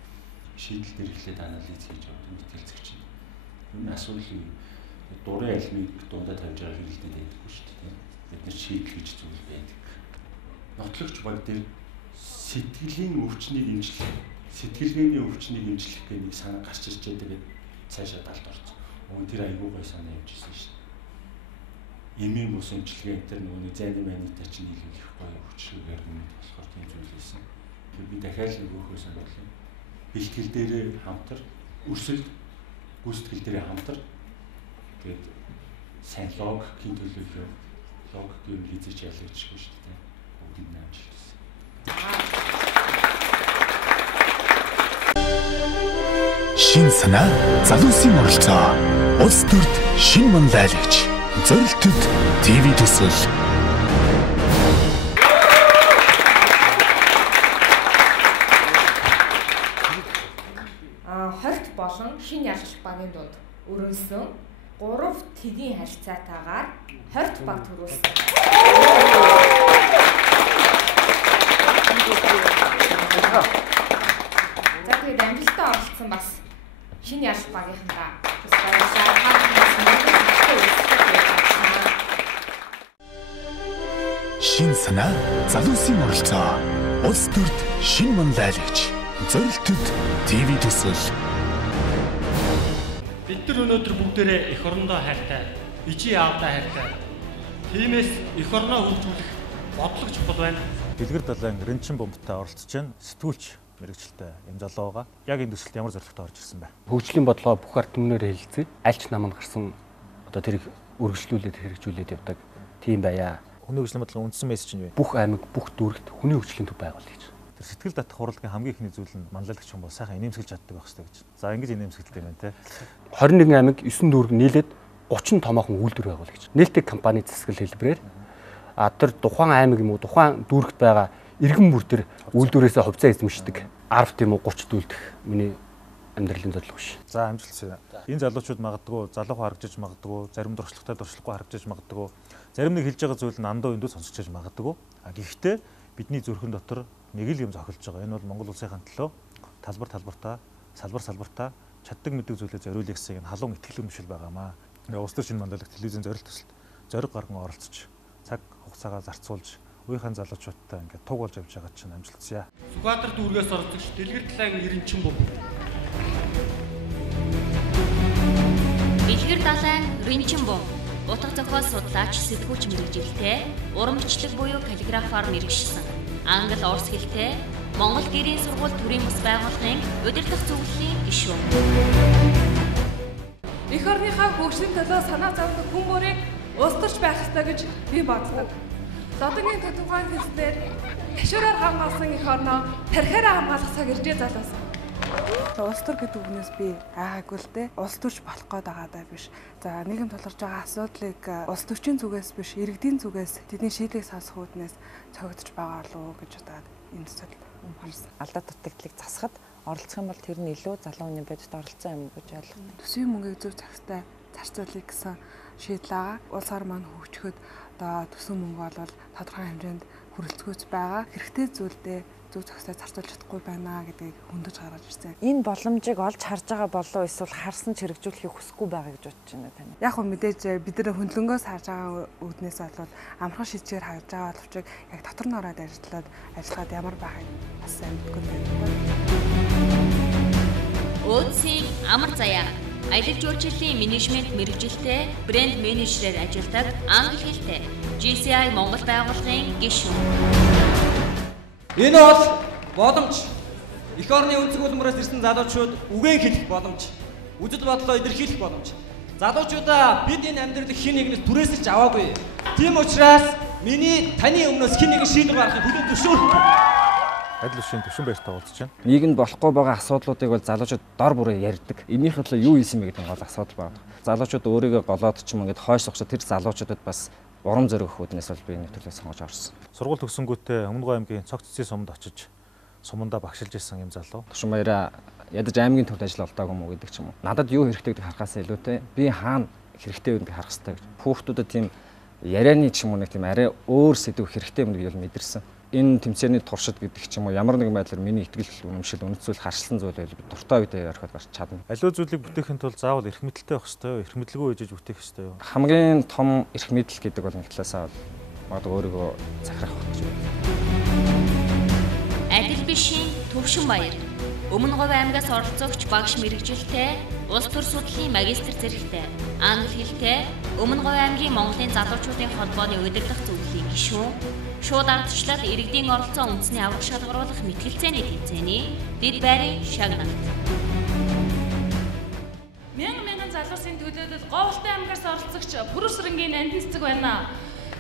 Шийдэл дээр эхлээд анализ хийж авдаг мэтгэлцэгч. Энэ асуудлыг дурын алимыг дундаа тавьж байгаа хэрэглэдэд байдаггүй шүү дээ. Бид нар шийдэл гэж зүйл байдаг. Нотлогч баг дээр сэтгэлийн өвчнийг эмчлэх, сэтгэлгээний өвчнийг эмчлэх гэх нэг санаа гарч ирж байгаа гэдэг цаашаа далд орсон. Өө тэр айгүй гой санаа явжсэн шүү дээ. Эмийн бус эмчилгээ энэ нөгөө нэг зайны манитай чинь илүү их гоё өвчлөгээр нэг болохоор тийм зүйл хийсэн. Тэгэхээр би дахиад нэг өөхөө сануулъя. Бэлтгэл дээрээ хамтар, өрсөлд гүйцэтгэл дээрээ хамтар. Тэгээд сайн логикийн төлөөлөл логикийн хийжиж ялгчихгүй шүү дээ. Бүгд нь амжилт. Шин санаа залуусын оролцоо. Улс төрд шин манлайлагч. Зорилтод ТV төсөл. Хорт болон шин ялгалт багийн дунд өрнөсөн 3 тэгийн харьцаатайгаар хорт баг төрүүлсэн. За тэгээд амжилттай оролцсон бас шинэ ялгалт багийнхаа шин санаа залуусын оролцоо. Улс төрд шин манлайлагч. Зорилтод ТV төсөл. Бид нар өнөөдөр бүгдээрээ эх орондоо хайртай, ижи аавдаа хайртай. Тиймээс эх орноо хөгжүүлэх бодлого чухал байна. Дэлгэр далайн рентген бомбтой оролцож байна. Сэтгүүлч мэрэгчлээ юм залуу байгаа. Яг энэ төсөлд ямар зорилготой орж ирсэн бэ? Хөгжлийн бодлогоо бүх ард түмнээр хэлэлцээ. Альч наманд гарсан одоо тэрийг үргэлжлүүлээд хэрэгжүүлээд явдаг тийм байя. хүний хөгжлийн бодлогын үндсэн мессеж нь вэ? Бүх аймаг, бүх дүүрэгт хүний хөгжлийн төв байгуул гэж. Тэр сэтгэл татах урлагийн хамгийн ихний зүйл нь манлайлагч хүн бол сайхан инээмсэглэж чаддаг байх хэрэгтэй гэж. За ингэж инээмсэглэдэг юм байна те. 21 аймаг 9 дүүрэг нийлээд 30 томоохон үйлдвэр байгуул гэж. Нээлттэй компани засаглал хэлбэрээр тэр тухайн аймаг юм уу тухайн дүүрэгт байгаа иргэн бүр төр үйлдвэрээсээ хувьцаа эзэмшдэг 10 тийм үү 30 дүүлдэх миний амьдралын зорилго биш. За амжилтсаа. Энэ залуучууд магадгүй залуухан харагдаж магадгүй, зарим дуршлагатай дуршлахгүй харагдаж магадгүй, зарим нэг хэлж байгаа зүйл нь андуу эндүү сонсогч магадгүй. Гэхдээ бидний зүрхэн дотор нэг л юм зохилж байгаа. Энэ бол Монгол улсынхаа төлөө талбар талбартаа, салбар салбартаа чаддаг мэддэг зүйлээ зориулъя гэсэн энэ халуун итгэл үнэмшил байгаамаа. Улс төр шинэ манлайлах телевизийн зорилт төсөлд зориг гарган оролцож, цаг хугацаагаа зарцуулж, үеийнхэн залуучуудтай ингээд туг болж явж байгаа чинь амжилтсаа. Сүхбаатар дүүргээс орцогч Дэлгэр талайн Ирэнчин бов. Дэлгэр далайн Ирэнчин бов. Утга зохиол судлаач, сэтгүүлч мэргэжилтэй, уран бичлэг буюу каллиграфаар мэргэшсэн. Англи, орос хэлтэй Монгол гэрийн сургууль төрийн бас байгууллагын удирдах зөвлөлийн гишүүн. Эх орныхаа хөгжлийн төлөө санаа зовдог хүн бүрийг улс төрч байх ёстой гэж би боддог. Лодгийн тодорхой хэлснээр ташуураар хамгаалсан эх орноо тархиараа хамгаалахсаа гэржээ залуусан. Улс төр гэдэг үгнээс би айгаагүй л дээ. Улс төрч болох гээд байгаадаа биш. За нийгэм тулгарч байгаа асуудлыг улс төрчийн зүгээс биш, иргэдийн зүгээс тэдний шийдлийг сонсох үүднээс цогцож байгаа болов уу гэж удаад энэ зүйл харсан. Алдаа дутагдлыг засахад оролцох юм бол тэр нь илүү залуу хүний бодит оролцсон юм гэж ойлгоно. Төсвийн мөнгийг зөв цагтаа зарцуулъя гэсэн шийдэл байгаа. Улсаар маань хөгжөхөд одоо төсвийн мөнгө бол тодорхой хэмжээнд хүрэлцгүйц байгаа. Хэрэгтэй зүйлдээ зөв цагтаа зарцуулж чадахгүй байна гэдгийг хөндөж гаргаж ирсэн. Энэ боломжийг олж харж байгаа болов эсвэл харсан чирэгжүүлэхийг хүсэхгүй байгаа гэж бодож байна тань. Яг хөө мэдээж бид нар хөндлөнгөөс харж байгаа үүднээс бол амархан шийдгээр харж байгаа боловч яг дотор нь ороод ажиллаад ямар байхыг бас амьдгүй байна. Өөдсийн амар заяа аялал жуулчлалын менежмент мэргэжилтэй брэнд менежерээр ажилладаг англи хэлтэй GCI Монгол байгууллагын гишүүн. Энэ бол боломж. Эх орны үндэс хөлбөмбөрөөс ирсэн залуучууд үгэн хэлэх боломж. Үзэл бодлоо илэрхийлэх боломж. Залуучуудаа бид энэ амьдралыг хэн нэгнээс түрээсэлж аваагүй. Тийм учраас таны өмнөөс хэн нэгэн шийдвэр гаргахыг хүлээн зөвшөөрөх. Адил шин төвшин баяртай уулзж байна. Нийгэнд болохгүй байгаа асуудлуудыг бол залуучууд дор бүрээ ярьдаг. Энийх л юу хийсэн бэ гэдэг нь гол асуудал байна. Залуучууд өөрийгөө голоод ч юм ингээд хойш сухчаа тэр залуучуудад бас урам зориг өгөх үднээс бол би энэ төрлөөс сонгож орсон. Сургууль төгсөнгүүтээ Өмнөгов аймгийн цогц цэцгийн суманд очиж сумандаа багшилж исэн юм залуу. Төвшин баяраа ядаж аймгийн төвд ажил олдоогүй мó гэдэг ч юм уу. Надад юу хэрэгтэй гэдгийг харахаас илүүтэй би хаана хэрэгтэй вэ гэдгийг харах хэрэгтэй гэж. Хүүхдүүдэд тийм ярианы ч юм уу нэг тийм арай өөр сэдв хэрэгтэй юм гэдгийг мэдэрсэн. Энэ тэмцээний туршид гэдэг ч юм уу ямар нэгэн байдлаар миний итгэл үнэмшил үнэцүүл харшилсан зүйл байл дуртай үедээ ярихад гарч чадна. Аливаа зүйлийг бүтээхин тулд заавал эрх мэдэлтэй байх ёстой юу? Эрх мэдлгүй ээжж бүтээх ёстой юу? Хамгийн том эрх мэдэл гэдэг бол нэг талаасаа магадгүй өөрийгөө захирах байх гэж байна. Адил бишийн Төвшин баяр. Өмнөгов аймгаас оролцогч багш мэргэжилтэй, улс төр судлалын магистр зэрэгтэй, англи хэлтэй, Өмнөгов аймгийн Монголын залуучуудын холбооны удирдах зөвлөлийн гишүүн, шууд ардчлал иргэдийн оролцоо үндэсний аврах шалгаруулах мэтгэлцээний тэмцээний дэд байрын шагнал. Мянган залуусын төлөөлөл Говьлтай аймгаас оролцогч Бүрүсрэнгийн Нандин цэцэг байна.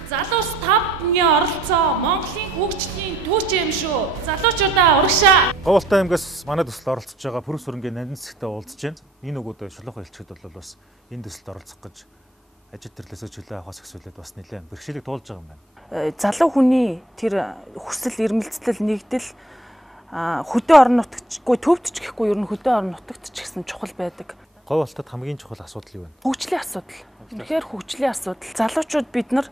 Залуус 5-гийн оролцоо Монголын хөгжлийн түүч юм шүү. Залуучуудаа урагшаа. Говьлтай аймгаас манай төсөл оролцож байгаа Бүрүсрэнгийн Нандин цэцэгтэй уулзж байна. Энэ өгөөд шулуухан хэлчихэд бол бас энэ төсөлд оролцох гэж ажил төрлөөсөө чөлөө авахаас ихсүүлээд бас нэлээд бэрхшээлийг туулж байгаа юм байна. Залуу хүний тэр хүсэл эрмэлзэл нэгдэл хөдөө орон нутгчгүй төвд ч гэхгүй ер нь хөдөө орон нутагт ч гэсэн чухал байдаг. Говьлтад хамгийн чухал асуудал юу вэ? Хөгжлийн асуудал. Тэгэхээр хөгжлийн асуудал. Залуучууд бид нар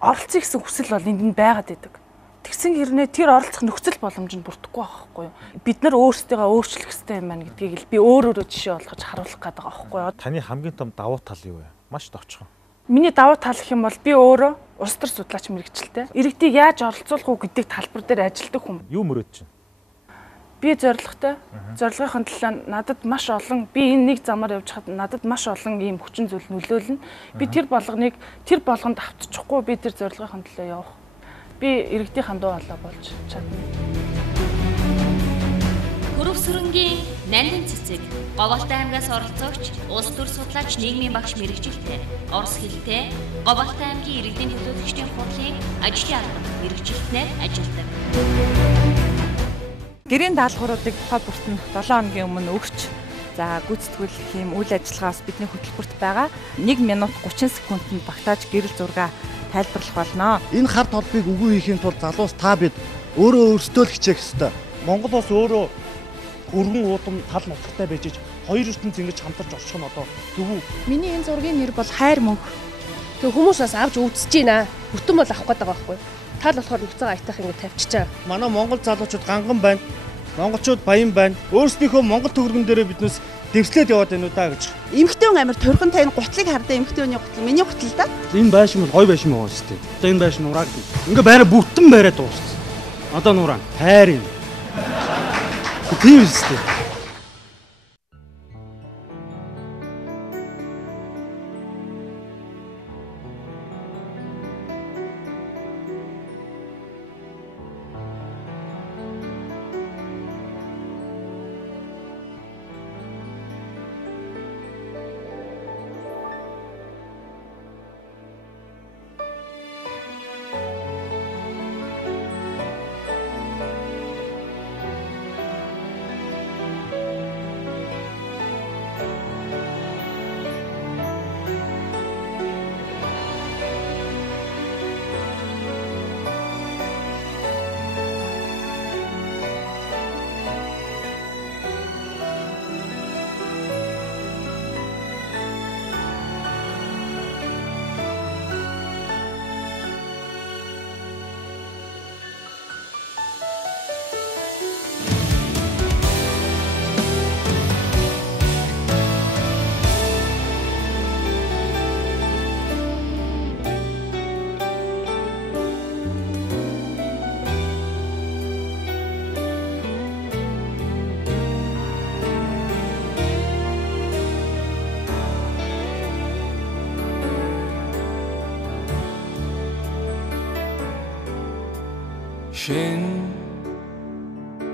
оролцох гэсэн хүсэл бол энд байгаад байдаг. Тэгсэн хэрнээ тэр оролцох нөхцөл боломж нь бүрдэхгүй байхгүй юу? Бид нар өөрсдөө өөрчлөх хэрэгтэй юм байна гэдгийг л би өөрөө жишээ болгож харуулах гээд байгаа байхгүй юу? Таны хамгийн том давуу тал юу вэ? Маш товчхон. Миний давуу тал гэх юм бол би өөрөө улс төр судлаач мэргэжилтэй. Иргэдийг яаж оролцуулах уу гэдэг талбар дээр ажилладаг хүн. Юу мөрөөд чинь? Би зорилготой. Зорилгын төлөө надад маш олон би энэ нэг замаар явж хаад надад маш олон ийм хүчин зүйл нөлөөлнө. Би тэр болгоныг тэр болгонд автчихгүй би тэр зорилгын төлөө явах. Би иргэдийн дуу хоолой болж чадна. Бүрүсрэнгийн Нандин цэцэг, Говьолтой аймгаас оролцогч, улс төр судлаач нийгмийн багш мэрэгжилтэй, орос хэлтэй, Говьолтой аймгийн иргэдийн төлөөлөгчдийн хурлын ажлын албан мэрэгжилтнээр ажилладаг. Гэрийн даалгавруудыг тухай бүрт нь 7 хоногийн өмнө өгч, за гүйцэтгүүлэх юм үйл ажиллагаас бидний хөтөлбөрт байгаа 1 минут 30 секундэд багтааж гэрэл зураг тайлбарлах болно. Энэ хар толбыг үгүй хийхийн тулд залуус та бид өөрөө өөрсдөө л хичээх ёстой. Монгол улс өөрөө өргөн уудам тал нутагтай байж хоёр ертөнц ингэж хамтарч орчих нь одоо зөв үү? Миний энэ зургийн нэр бол хайр мөнх. Тэг хүмүүс бас авч үзэж байна. Бүтэн бол авах гээд байгаа байхгүй. Тал болохоор нүцэн аятах ингэ тавьчихаа. Манай монгол залуучууд ганган байна. Монголчууд баян байна. Өөрсдийнхөө монгол төгрөгөн дээрээ биднээс дэвслээд яваад байна уу да гэж. Эмэгтэй хүн амир турхан тань гутлыг хардаа эмэгтэй хүний гутал миний гутал да. Энэ байшин бол гой байшин байгаа шүү дээ. Одоо энэ байшин нураад ингээ байраа бүтэн байраа дууссан. Одоо нураа хайр юм. Тийм үстэй. Shin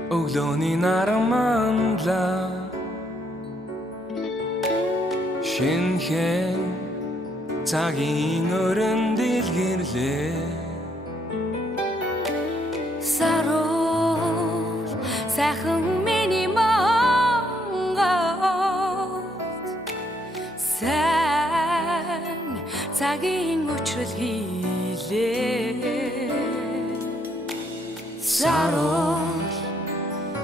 Ogloni naramandla Shin he Цагийн өрөн дэлгэрлээ Сарол сайхан миний Монгол Сайн цагийн өчрөл хийлээ Сарол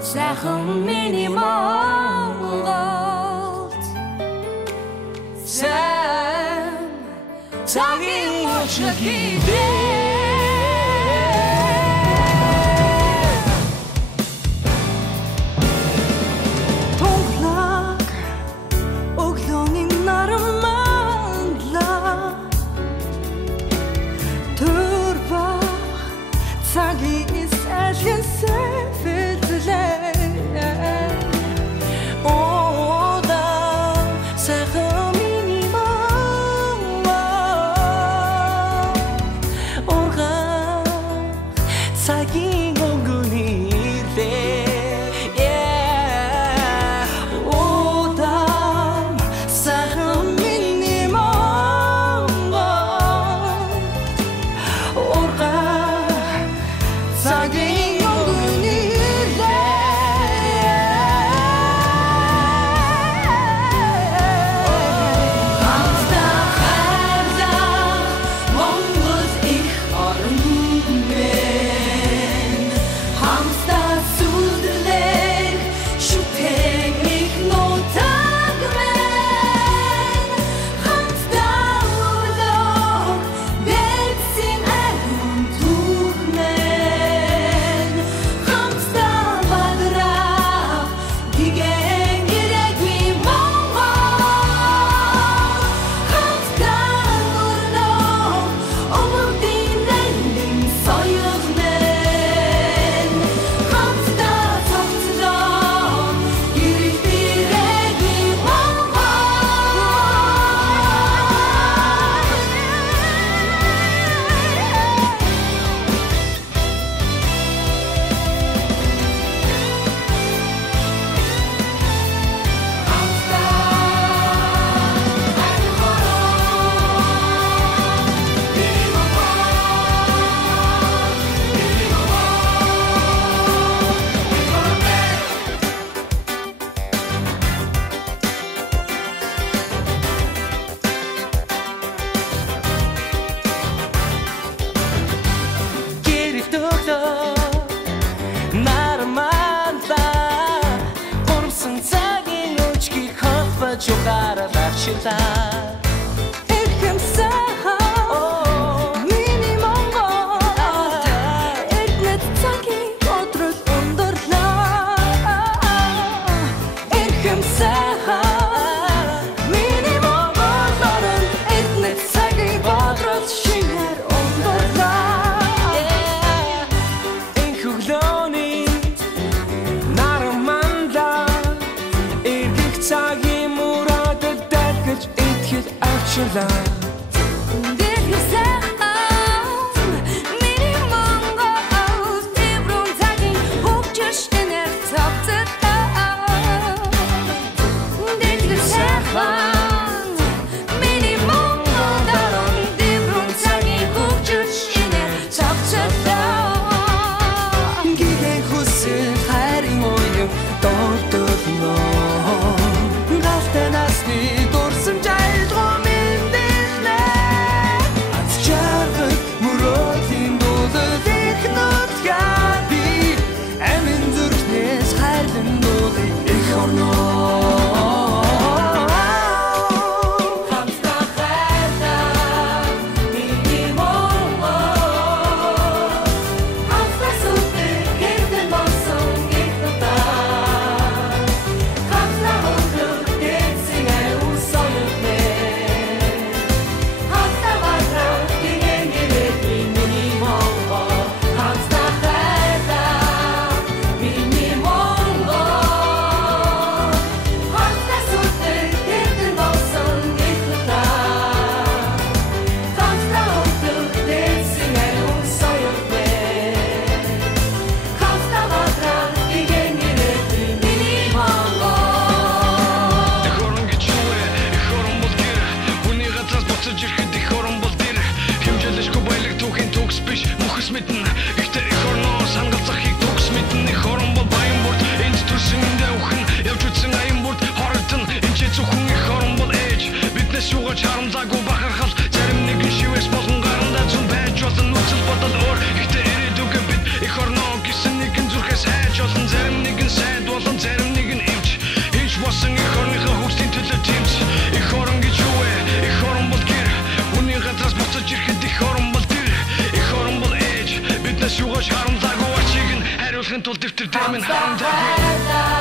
сайхан миний Монгол Сайн цагийн өчрөл хийлээ нараманда гурвсан цагийн өчгийг холбож угаараад арчилаа Шугаш харамзаагүй ачиг нь хариулахын тулд дэвтэр дээр минь харамзаагүй